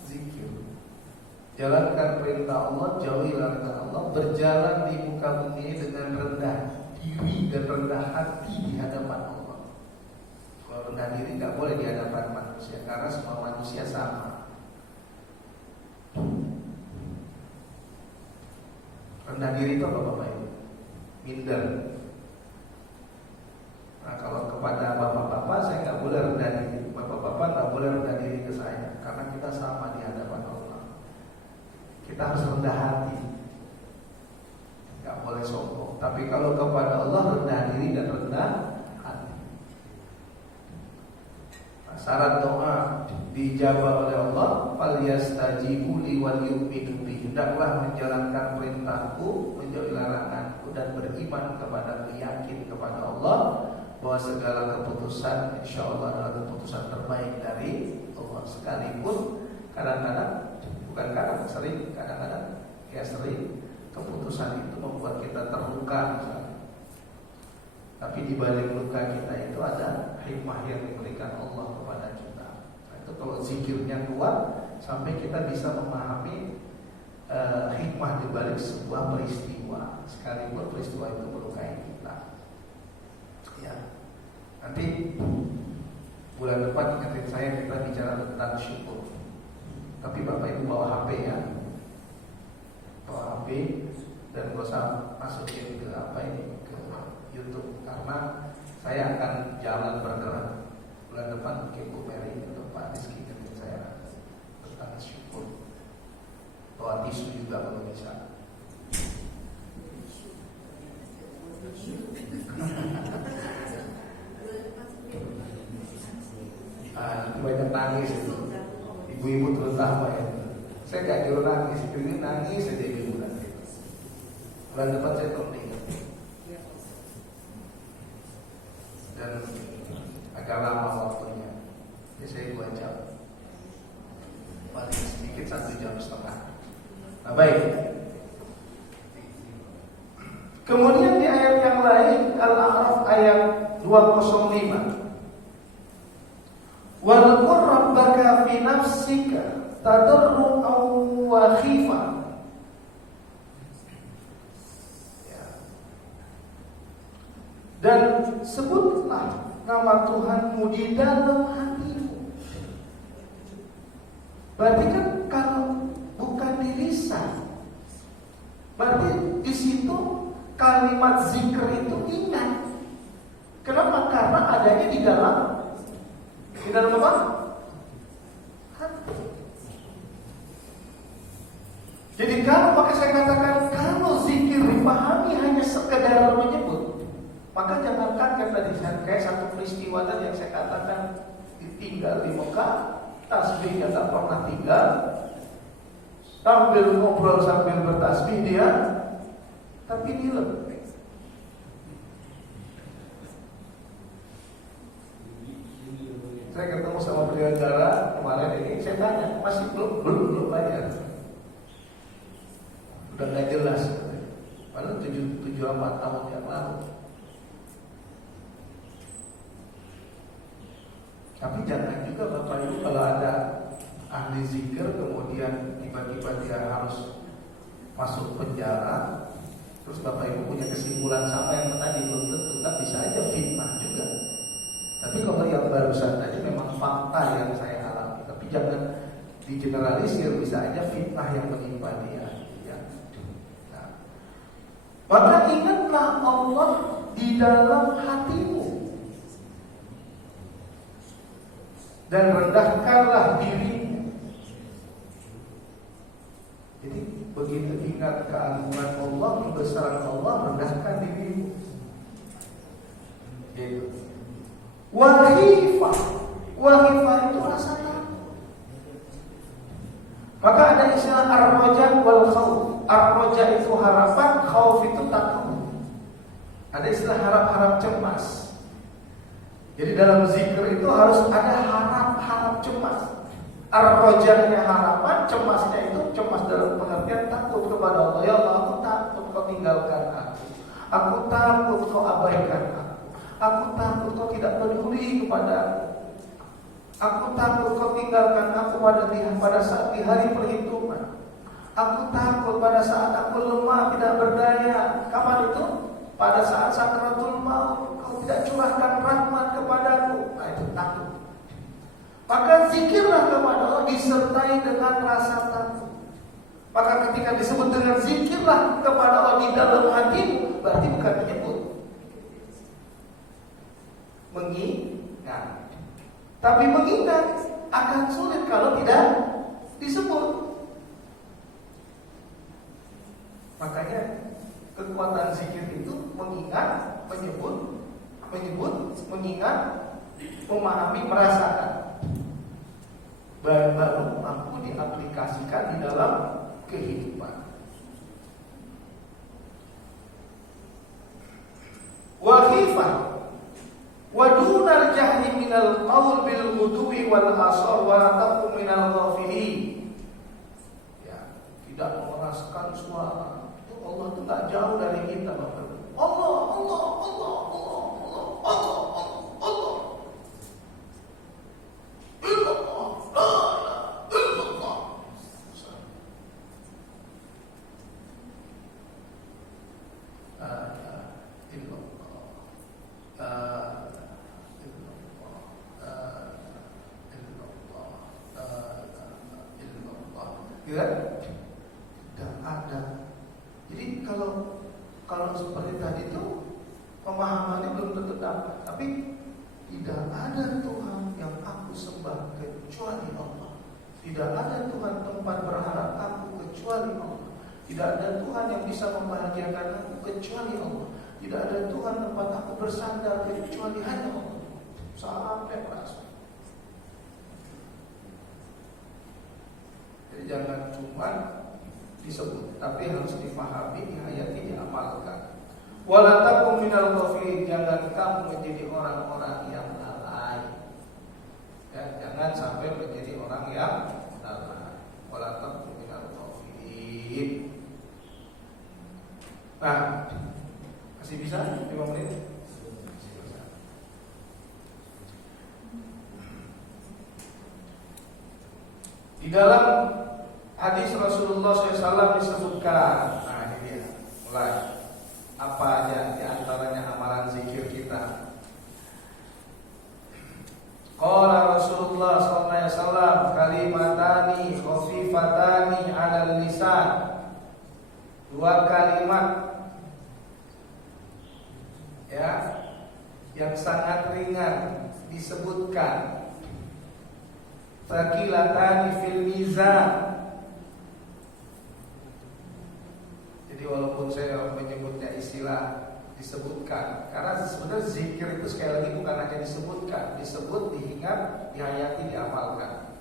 zikir. Jalankan perintah Allah, jauhi larangan Allah. Berjalan di muka bumi ini dengan rendah diri dan rendah hati di hadapan Allah. Kalau rendah diri nggak boleh di hadapan manusia, karena semua manusia sama. Rendah diri itu apa Bapak Ibu? Minder. Nah, kalau kepada bapak-bapak saya nggak boleh rendah diri, bapak-bapak nggak boleh rendah diri ke saya, karena kita sama di hadapan Allah. Kita harus rendah hati, nggak boleh sombong. Tapi kalau kepada Allah rendah diri dan rendah hati. Nah, syarat doa dijawab oleh Allah, falyastajibu li wal yu'minu bi. Hendaklah menjalankan perintahku, menjauhi laranganku, dan beriman kepada, yakin kepada Allah bahwa segala keputusan insya Allah adalah keputusan terbaik dari Allah. Sekalipun kadang-kadang, bukan kadang, sering, kadang-kadang, ya sering keputusan itu membuat kita terluka misalnya. Tapi di balik luka kita itu ada hikmah yang diberikan Allah kepada kita. Nah, itu kalau zikirnya kuat sampai kita bisa memahami hikmah di balik sebuah peristiwa, sekalipun peristiwa itu melukai kita. Ya. Nanti bulan depan ingetin saya, kita bicara tentang syukur. Tapi Bapak Ibu bawa HP ya, bawa HP dan gak usah masukin ke ke YouTube, karena saya akan jalan bergerak. Bulan depan mungkin Bu Mary atau Pak Rizky ingetin saya tentang syukur. Bawa tisu juga kalau bisa. Banyak nangis itu, ibu-ibu terutama ya. Saya gak nyuruh nangis, ini nangis saja ibu nanti. Bulan depan saya tolong. Dan agak lama waktunya, jadi saya 2 jam, paling sedikit 1,5 jam. Nah baik. Kemudian di ayat yang lain, Al-A'raf ayat 205. Wadhkur rabbaka fi nafsika tadarru'an wa khifah. Ya. Dan sebutlah nama Tuhanmu di dalam hatimu. Berarti kan kalau bukan di lisan, berarti di situ kalimat zikir itu ingat. Kenapa? Karena adanya di dalam apa? Hati. Jadi kalau pakai saya katakan, kalau zikir dipahami hanya sekedar menyebut, maka jangankan tadi kayak satu peristiwa tadi yang saya katakan, ditinggal di Mekah, tasbihnya tak pernah tinggal, sambil ngobrol sambil bertasbih dia, tapi nilai. Saya ketemu sama penyelenggara kemarin ini, saya tanya, masih belum bayar. Udah nggak jelas, padahal 7-8 tahun yang lalu. Tapi jangan juga Bapak Ibu kalau ada ahli zikir kemudian tiba-tiba dia harus masuk penjara, terus Bapak Ibu punya kesimpulan sama yang tadi, belum tentu, kan bisa aja fitnah juga. Tapi kalau yang barusan tadi memang fakta yang saya alami, tapi jangan digeneralisir, bisa aja fitnah yang menimpa dia. Ya. Nah. Maka ingatlah Allah di dalam hatimu dan rendahkanlah dirimu. Jadi begitu ingat keagungan Allah, kebesaran Allah, rendahkan dirimu. Gitu. Wahifah itu rasa takut. Maka ada istilah ar-roja wal khawf. Ar-roja itu harapan, khawf itu takut. Ada istilah harap-harap cemas. Jadi dalam zikir itu harus ada harap-harap cemas. Ar-rojanya harapan, cemasnya itu cemas dalam pengertian takut kepada Allah. Ya Allah, aku takut kau tinggalkan aku. Aku takut kau abaikan aku. Aku takut kau tidak peduli kepada aku. Aku takut kau tinggalkan aku pada saat di hari perhitungan. Aku takut pada saat aku lemah tidak berdaya. Kapan itu? Pada saat sakratul maut. Kau tidak curahkan rahmat kepadaku. Nah itu takut. Maka zikirlah kepada Allah disertai dengan rasa takut. Maka ketika disebut dengan zikirlah kepada Allah di dalam hatimu, berarti bukan menyebut, mengingat. Tapi mengingat akan sulit kalau tidak disebut. Makanya kekuatan zikir itu mengingat, menyebut, mengingat, memahami, merasakan. Baru mampu diaplikasikan di dalam kehidupan. Wa khifah wa dunal jahri minal qaul bil ghudwi wal asar wa taqum minal ghafilin. Ya, tidak mengeraskan suara. Itu Allah itu tak jauh dari kita, Bapak. Allah, Allah, Allah, Allah, Allah, Allah, Allah, Allah. Illallah, la ilaha illallah. Tidak ada. Jadi kalau seperti tadi itu pemahamannya belum tentu dapat. Tapi tidak ada Tuhan yang aku sembah kecuali Allah. Tidak ada Tuhan tempat berharap aku kecuali Allah. Tidak ada Tuhan yang bisa membahagiakan aku kecuali Allah. Tidak ada Tuhan tempat aku bersandar kecuali hanya Allah. Sampai merasa. Jadi jangan cuma disebut, tapi harus dipahami, dihayati, diamalkan. Wala takum minal ghafilin, jangan kamu menjadi orang-orang yang lalai. Ya, jangan sampai menjadi orang yang lalai. Wala takum minal ghafilin. Nah, masih bisa 5 menit? Di dalam hadis Rasulullah SAW disebutkan, nah ini dia, mulai apa aja di antaranya amalan zikir kita. Qala Rasulullah SAW, kalimatani khafifatani 'alal lisan. 2 kalimat ya yang sangat ringan disebutkan. Thaqilatani fil mizan. Jadi walaupun saya menyebutnya istilah disebutkan, karena sebenarnya zikir itu sekali lagi bukan hanya disebutkan, disebut, diingat, dihayati, diamalkan.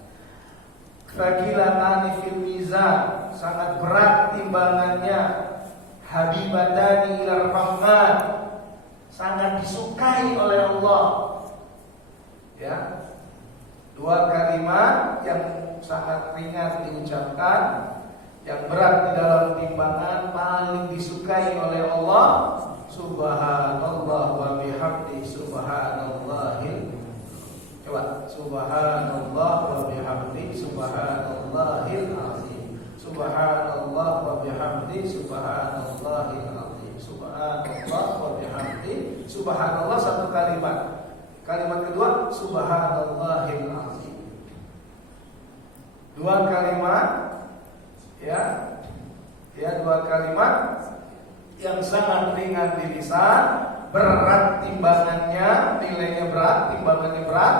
Thaqilatani fil mizan, sangat berat timbangannya. Habibatani ilar rahman, sangat disukai oleh Allah. Ya. 2 kalimat yang sangat ringan diucapkan, yang berat di dalam timbangan, paling disukai oleh Allah. Subhanallah wa bihamdi, subhanallahil. Coba, subhanallah wa bihamdi, subhanallahil azim. Subhanallah wa bihamdi, subhanallahil azim. Subhanallah wa bihamdi, subhanallah 1 kalimat. Kalimat kedua, subhanallahil azim. 2 kalimat ya 2 kalimat yang sangat ringan di lisan, berat timbangannya, nilainya berat, timbangannya berat,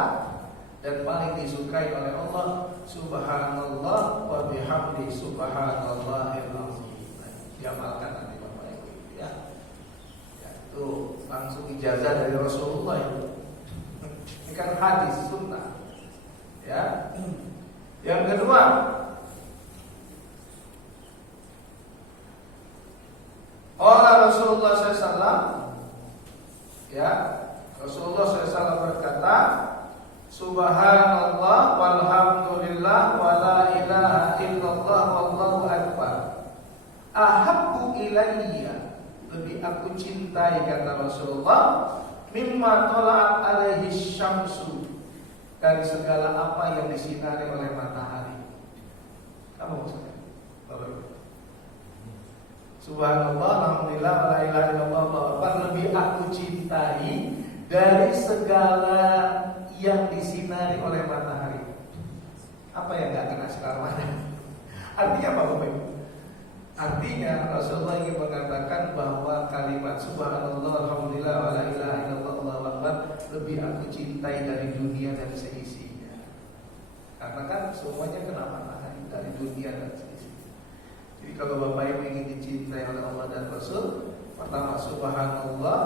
dan paling disukai oleh Allah. Subhanallah wa bihamdi, subhanallahil azim. Diamalkan nanti Bapak Ibu ya. Itu langsung ijazah dari Rasulullah itu. Ini kan hadis sunnah. Ya. Yang kedua, Allah Rasulullah SAW, ya, Rasulullah SAW berkata, Subhanallah walhamdulillah wa la ilaha illallah wallahu akbar. Ahabbu ilayya, lebih aku cintai, kata Rasulullah, mimma tola'at alaihi syamsu, dari segala apa yang disinari oleh matahari. Apa maksudnya? Subhanallah, alhamdulillah, la ilaha illallah, Allahu akbar, lebih aku cintai dari segala yang disinari oleh matahari. Apa yang gak kena sinar matahari? Artinya apa Bapak Ibu? Artinya Rasulullah ingin mengatakan bahwa kalimat subhanallah, alhamdulillah, wa la ilaha illallah, Allahu akbar lebih aku cintai dari dunia dan seisinya. Karena kan semuanya kena matahari, dari dunia dan seisinya. Jadi kalau Bapak Ibu ingin dicintai oleh Allah dan Rasul, pertama subhanallah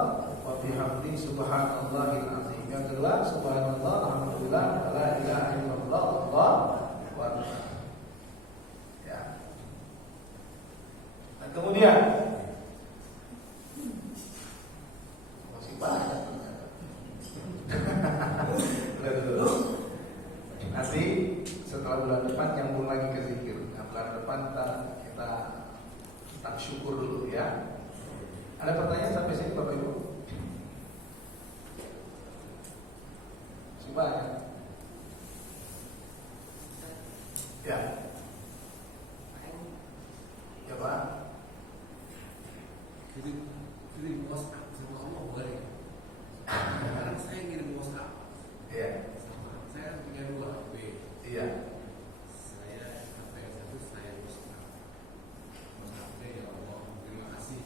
wa bihamdi subhanallahil azim. Yang kedua subhanallah, alhamdulillah, la ilaha illallah, Allahu akbar. Ya. Dan kemudian masih banyak. Nanti setelah bulan depan nyambung lagi ke zikir. Nah, bulan depan kita syukur dulu ya. Ada pertanyaan sampai sini Bapak Ibu? Masih banyak. Ya. Ya Pak. Kirim WhatsApp sama Allah boleh. Sekarang saya ngirim WhatsApp. Iya. Saya punya 2 HP. Iya. Saya HP satu, saya WhatsApp. WhatsApp ya Allah, terima kasih.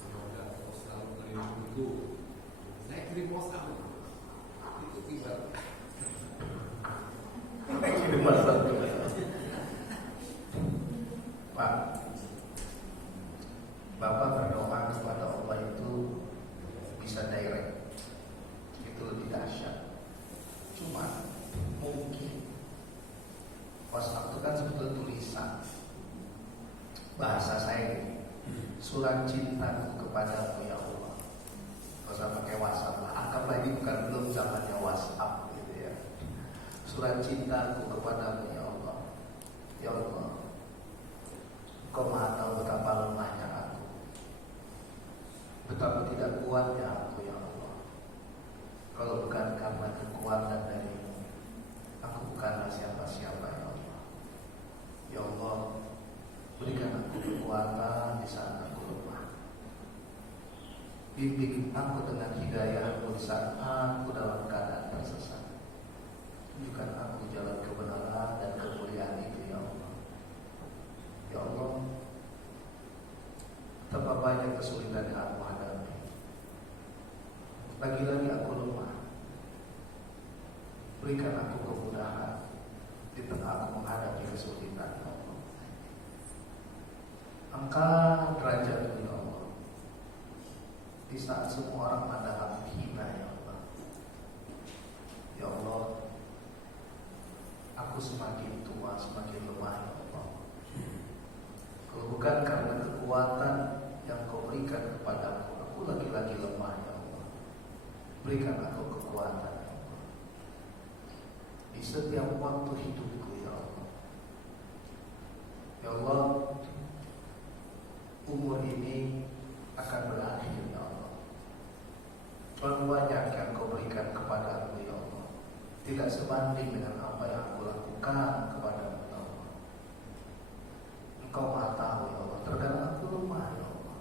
Semoga Allah selalu melindungiku. Saya kirim WhatsApp. Itu tiba. Kirim WhatsApp. Pak, Bapak berdoa kepada Allah itu bisa direct, itu lebih dahsyat. Cuma mungkin WhatsApp itu kan sebetulnya tulisan. Bahasa saya ini, surat cintaku kepadamu ya Allah. Gak usah pakai WhatsApp lah, anggaplah ini belum zamannya WhatsApp gitu ya. Surat cintaku kepadamu ya Allah. Ya Allah, Kau maha tahu betapa lemahnya aku, betapa tidak kuatnya aku ya Allah. Kalau bukan karena kekuatan darimu, aku bukanlah siapa-siapa ya Allah. Ya Allah, berikan aku kekuatan di saat aku lemah. Bimbing aku dengan hidayah-Mu di saat aku dalam keadaan tersesat. Tunjukkan aku jalan kebenaran dan kemuliaan itu ya Allah. Ya Allah, betapa banyak kesulitan yang aku hadapi. Lagi-lagi aku lemah. Berikan aku kemudahan di tengah aku menghadapi kesulitan ya Allah. Angkat derajatku ya Allah di saat semua orang memandang aku hina ya Allah. Ya Allah, aku semakin tua, semakin lemah ya Allah. Kalau bukan karena kekuatan yang Kau berikan kepadaku, aku lagi-lagi lemah ya Allah. Berikan aku kekuatan ya Allah di setiap waktu hidupku ya Allah. Ya Allah, umur ini akan berakhir ya Allah. Terlalu banyak yang Kau berikan kepadaku ya Allah, tidak sebanding dengan apa yang aku lakukan kepadamu ya Allah. Engkau maha tahu ya Allah, terkadang aku lemah ya Allah.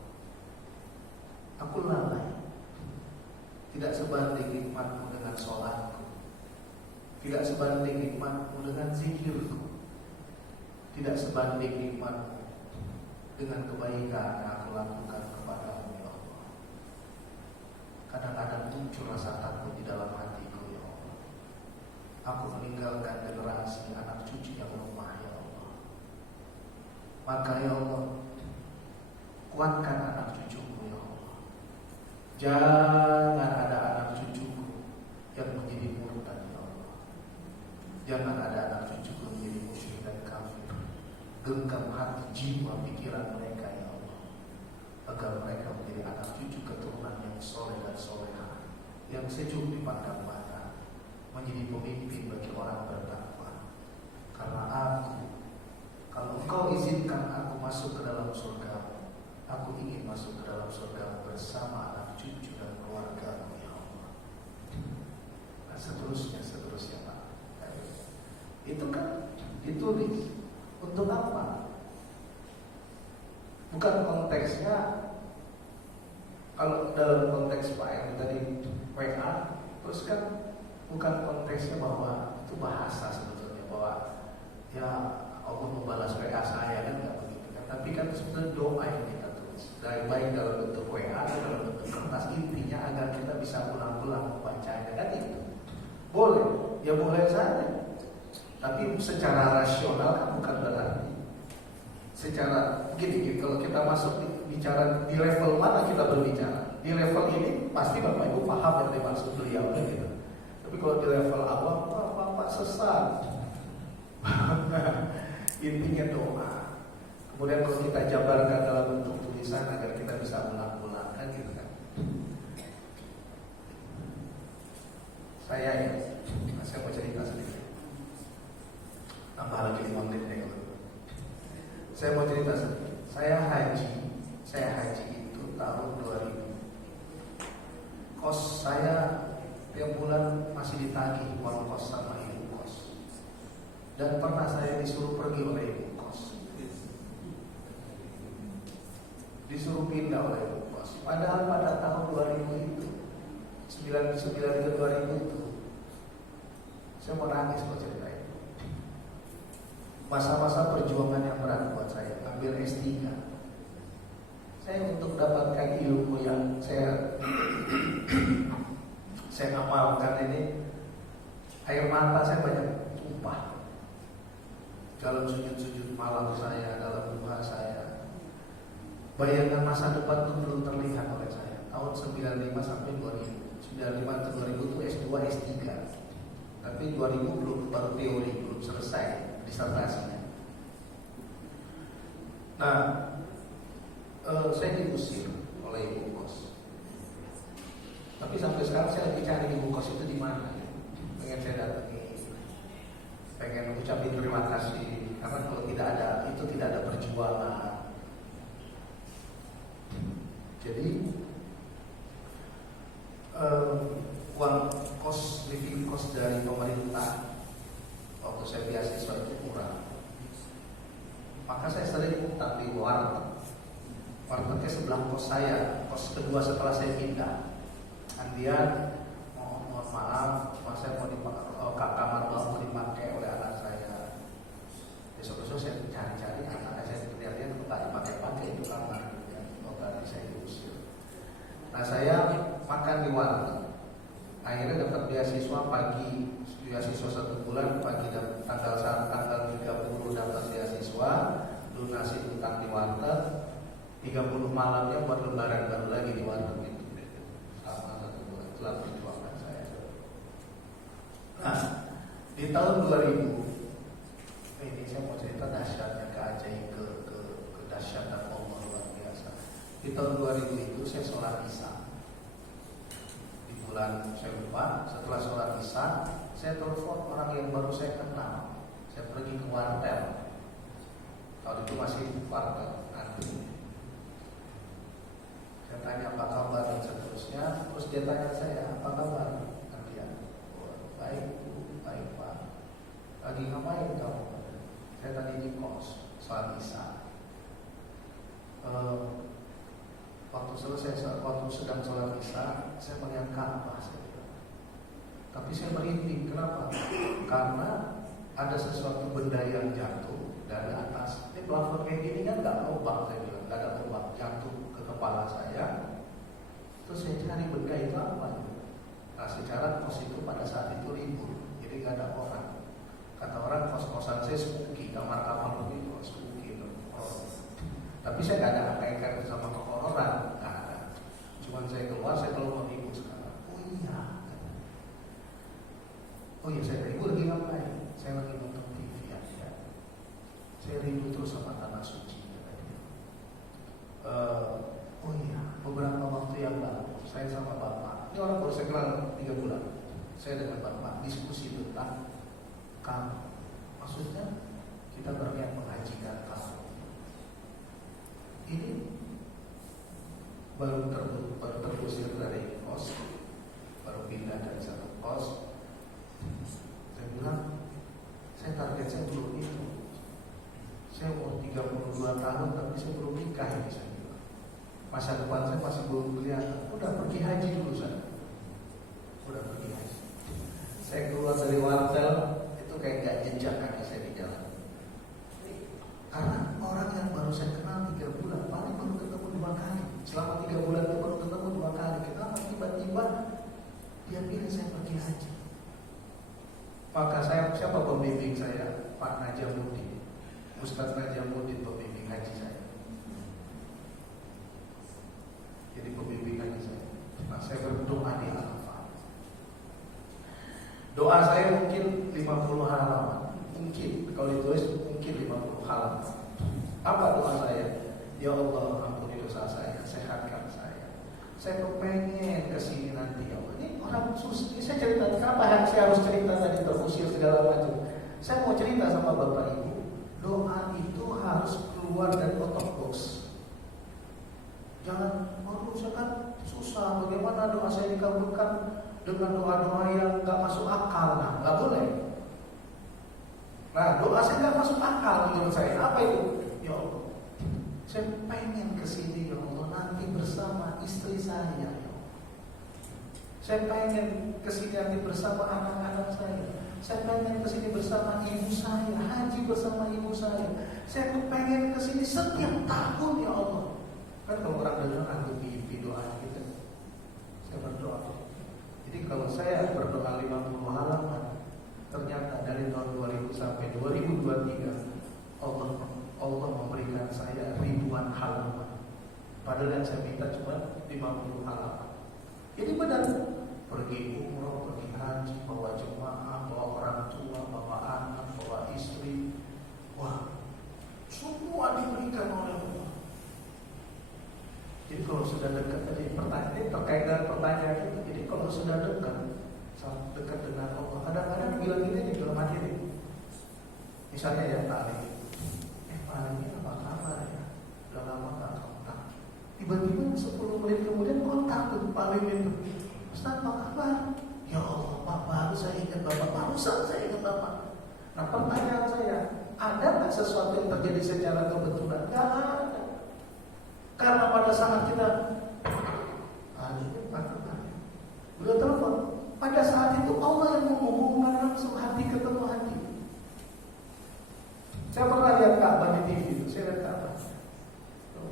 Aku lalai. Tidak sebanding nikmat-Mu dengan sholatku, tidak sebanding nikmat-Mu dengan zikirku, tidak sebanding nikmat-Mu dengan kebaikan yang aku lakukan kepadamu ya Allah. Kadang-kadang muncul rasa takut di dalam hatiku ya Allah. Aku meninggalkan generasi anak cucu yang lemah ya Allah. Maka ya Allah, kuatkan anak cucuku ya Allah. Jangan ada anak cucuku yang menjadi murtad ya Allah. Jangan ada anak cucuku yang menjadi musyrik dan kafir. Genggam hati, jiwa, pikiran mereka ya Allah, agar mereka menjadi anak cucu keturunan yang soleh dan soleha, yang sejuk dipandang mata, menjadi pemimpin bagi orang bertakwa. Karena aku, kalau Engkau izinkan aku masuk ke dalam surga, aku ingin masuk ke dalam surga bersama anak cucu dan keluarga ya Allah. Nah, seterusnya Pak. Itu kan ditulis untuk apa? Bukan konteksnya. Kalau dalam konteks Pak yang tadi WA, terus kan bukan konteksnya bahwa itu bahasa sebetulnya bahwa ya Allah membalas WA saya kan nggak begitu kan? Tapi kan sebetulnya doa yang kita tulis, baik dalam bentuk WA atau dalam bentuk kertas, intinya agar kita bisa ulang-ulang membacanya kan itu. Boleh, ya boleh saja. Tapi secara rasional kan bukan berarti. Secara gini, kalau kita masuk bicara di level mana kita berbicara, di level ini pasti Bapak Ibu paham yang dimaksud beliau gitu. Tapi kalau di level awam, Bapak sesat. Intinya doa. Kemudian kalau kita jabarkan dalam bentuk tulisan agar kita bisa ulang-ulang kan gitu kan. Saya mau cerita sedikit. Tambah lagi 5 menit deh. Saya mau cerita sedikit. Saya haji itu tahun 2000. Kos saya tiap bulan masih ditagih uang kos sama ibu kos. Dan pernah saya disuruh pergi oleh ibu kos. Disuruh pindah oleh ibu kos. Padahal pada tahun 2000 itu 99 ke 2000 itu saya mau nangis kalau cerita itu. Masa-masa perjuangan yang berat buat saya, ambil S3. Saya untuk dapatkan ilmu yang saya amalkan ini, air mata saya banyak tumpah dalam sujud-sujud malam saya, dalam duha saya. Bayangan masa depan itu belum terlihat oleh saya. Tahun 95 sampai 2000, 95 ke 2000 itu S2, S3. Tapi 2000 belum, baru teori, belum selesai disertasinya. Nah, saya diusir oleh ibu kos. Tapi sampai sekarang saya lagi cari ibu kos itu di mana. Pengen saya datangi, pengen ucapin terima kasih. Karena kalau tidak ada, itu tidak ada perjuangan. Jadi uang kos, living cost dari pemerintah waktu saya beasiswa itu murah. Maka saya sering utang di warteg. Wartegnya sebelah kos saya, kos kedua setelah saya pindah. Andian, mohon maaf, saya mau kamar mau dipakai oleh anak saya. Besok-besok saya cari-cari, anak saya terlihat nggak dipakai-pakai itu kamar. Berarti saya diusir. Nah saya makan di warteg. Akhirnya dapat beasiswa pagi, beasiswa 1 bulan pagi, dan tanggal 30 dapat beasiswa, lunasi utang di warteg, 30 malamnya buat lebaran baru lagi di warteg itu. Sama 1 bulan telah perjuangan saya. Nah di tahun 2000 ini saya mau cerita dahsyatnya keajaib, ke dahsyatan Allah luar biasa. Di tahun 2000 itu saya sholat isya. Bulan saya lupa, setelah sholat isya saya telepon orang yang baru saya kenal. Saya pergi ke wartel. Tahun itu masih wartel nanti. Saya tanya apa kabar dan seterusnya. Terus dia tanya saya, apa kabar? Nanti ya, baik Bu, baik Pak. Lagi ngapain kamu? Saya tadi di kos sholat isya. Waktu sedang sholat isya, saya melihat Ka'bah. Tapi saya merinding. Kenapa? Karena ada sesuatu benda yang jatuh dari atas. Ini plafon kayak gini kan nggak lubang, saya bilang nggak ada lubang, jatuh ke kepala saya. Terus saya cari benda itu apa? Nah, secara kos itu pada saat itu libur, jadi nggak ada orang. Kata orang kos-kosan saya spooky, kamar-kamar begitu spooky. Tapi saya nggak ada kaitan sama kehororan, nggak ada. Cuman saya keluar, saya telepon ibu sekarang. Oh iya, saya ibu lagi ngapain? Saya lagi nonton TV aja. Saya rindu terus sama tanah suci. Oh iya, beberapa waktu yang lalu saya sama bapak. Ini orang baru saya kenal 3 bulan. Saya dengan bapak diskusi tentang kamu. Maksudnya kita berniat menghajikan kamu. Ini baru terusir dari kos, baru pindah dari satu kos. tapi saya belum nikah ini saya bilang. Masa depan saya masih belum kelihatan. Udah pergi haji dulu saya. Udah pergi haji. Saya keluar dari wartel itu kayak gak jejak kaki saya di jalan. Karena orang yang baru saya kenal 3 bulan, paling baru ketemu 2 kali. Selama 3 bulan itu baru ketemu 2 kali. Kenapa tiba-tiba dia pilih saya pergi haji? Maka siapa pembimbing saya? Pak Najamuddin, Ustaz Najamuddin pembimbing haji saya. Jadi pembimbing haji saya. Nah, saya berdoa di Arafah. Doa saya mungkin 50 halaman. Mungkin kalau ditulis mungkin 50 halaman. Apa doa saya? Ya Allah, ampuni dosa saya, sehatkan saya. Saya kepengen kesini nanti ya Allah. Ini orang susah. Ini saya cerita, kenapa saya harus cerita tadi terusir segala macam? Saya mau cerita sama Bapak Ibu. Doa itu harus keluar dari otak box. Jangan, saya kan susah. Bagaimana doa saya dikabulkan dengan doa-doa yang nggak masuk akal? Nah, nggak boleh. Nah, doa saya nggak masuk akal menurut saya. Apa itu? Ya Allah, saya pengen kesini ya Allah nanti bersama istri saya. Ya Allah. Saya pengen kesini nanti bersama anak-anak saya. Saya pengen kesini bersama ibu saya, haji bersama ibu saya. Saya pengen kesini setiap tahun ya Allah. Kan kalau orang dengar aku mimpi doa gitu. Saya berdoa. Jadi kalau saya berdoa 50 halaman, ternyata dari tahun 2000 sampai 2023 Allah memberikan saya ribuan halaman. Padahal yang saya minta cuma 50 halaman. Jadi benar, pergi umroh, pergi haji, bawa jemaah, bawa orang tua, bawa anak, bawa istri. Wah, semua diberikan oleh Allah. Jadi kalau sudah dekat tadi pertanyaan ini terkait dengan pertanyaan itu. Jadi kalau sudah dekat dengan Allah, kadang-kadang bilang ini di dalam hati ini. Misalnya ya Pak Ali, Pak Ali ini apa kabar ya? Udah lama nggak kontak. Tiba-tiba 10 menit kemudian kontak tuh Pak Ali itu. Ustaz apa kabar? Ya Allah, Pak baru saya ingat Bapak, barusan saya ingat Bapak. Nah pertanyaan saya, ada nggak sesuatu yang terjadi secara kebetulan? Nggak ada. Karena pada saat kita udah telepon, pada saat itu Allah yang menghubungkan langsung hati ketemu hati. Saya pernah lihat Ka'bah di TV itu, saya lihat Ka'bah.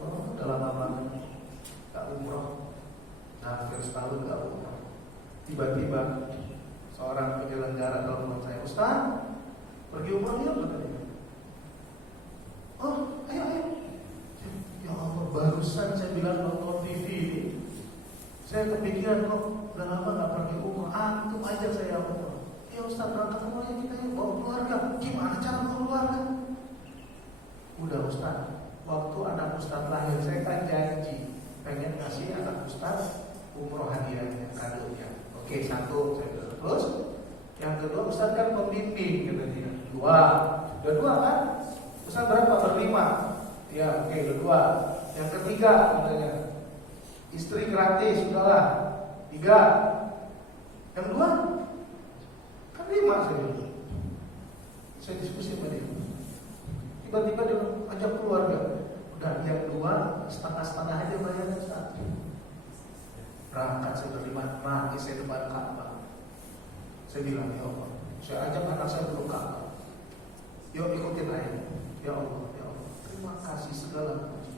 Oh, udah lama banget gak umroh, hampir setahun gak umroh. Tiba-tiba seorang penyelenggara telepon saya, Ustaz, pergi umroh yuk katanya. Oh, ayo. Ya Allah, barusan saya bilang nonton TV ini. Saya kepikiran kok udah lama gak pergi umroh. Antum aja saya umroh. Ya Ustaz, berangkat umrohnya kita yuk, bawa keluarga. Gimana cara bawa keluarga? Udah Ustaz, waktu anak Ustaz lahir saya kan janji pengen ngasih anak Ustaz umroh hadiahnya, kadonya. Oke, 1 saya bilang. Terus yang kedua Ustaz kan pembimbing katanya. 2 kan? Ustaz berapa? Berlima. Ya, oke, kedua. Yang ketiga katanya istri gratis, sudahlah. 3. Yang 2 kan 5 saya bilang. Saya diskusi sama dia. Tiba-tiba dia ajak keluarga. Udah yang 2 setengah-setengah aja bayarnya Ustaz. Berangkat saya berlima, nangis saya depan Ka'bah. Saya bilang, ya Allah, saya ajak anak saya dulu Ka'bah. Yuk ikutin ayah. Ya Allah, terima kasih segala macam.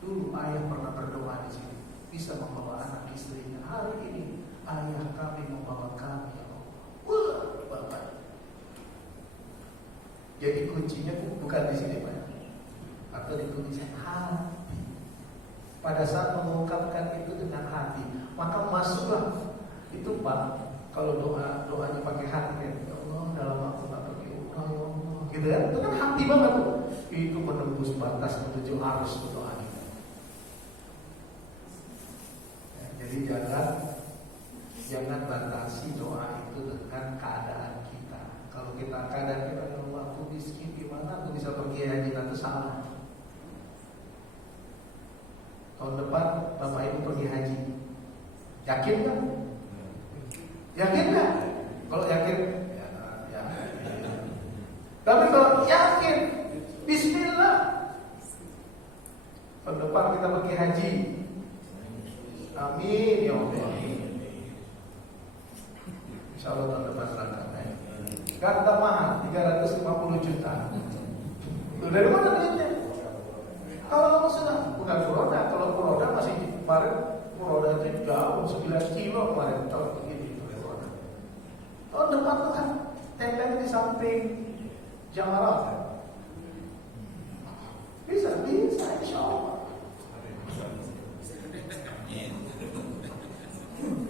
Dulu ayah pernah berdoa di sini, bisa membawa anak istrinya. Hari ini ayah kami membawa kami. Ya Allah. Wah, Bapak. Jadi kuncinya bukan di sini Pak, atau di kunci hati. Pada saat mengungkapkan itu dengan hati, maka masuklah itu Pak. Kalau doanya pakai hati, ya Allah, dalam aku nggak pergi umrah, ya Allah, gitu ya. Itu kan hati banget tuh. Itu menembus batas menuju arus doa kita. Ya, jadi jangan batasi doa itu dengan keadaan kita. Kalau kita keadaan kita, ya Allah, aku miskin, gimana aku bisa pergi haji? Nanti salah. Tahun depan Bapak Ibu pergi haji, yakin kan? Yakin kan? Kalau yakin, ya. Tapi kalau yakin, Bismillah. Tahun depan kita pergi haji. Amin ya Allah. Insya Allah tahun depan berangkat. Gak mahal, 350 juta. Loh, dari mana duitnya? Kalau sudah bukan Furoda, kalau Furoda masih kemarin Furoda itu jauh 9 kilo kemarin tahun begini. Tahun depan tuh kan tenteng di samping Jamarat. Bisa, insya Allah.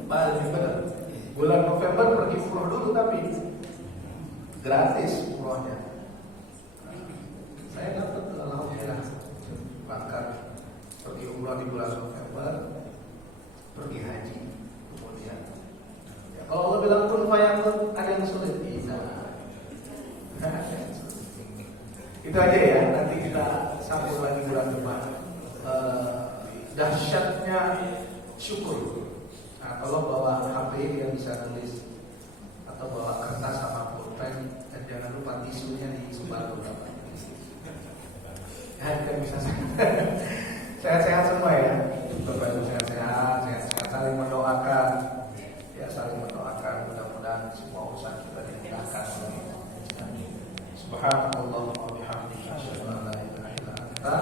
Balik benar. Bulan November pergi umroh dulu tapi gratis umrohnya. Saya dapat alhamdulillah berangkat pergi umroh di bulan November, pergi haji kemudian. Ya, kalau Allah bilang pun fayakun ada yang sulit bisa. Itu aja ya. Nanti kita sambung lagi bulan depan. Dahsyatnya syukur. Nah, kalau bawa HP dia bisa tulis atau bawa kertas sama pulpen dan jangan lupa tisunya di sebelah belakang. Ya, kita bisa sehat-sehat semua ya. Bapak Ibu sehat-sehat, saling mendoakan. Ya, saling mendoakan. Mudah-mudahan semua urusan kita dimudahkan oleh Allah. Subhanallah wa bihamdihi asyhadu an la ilaha illa anta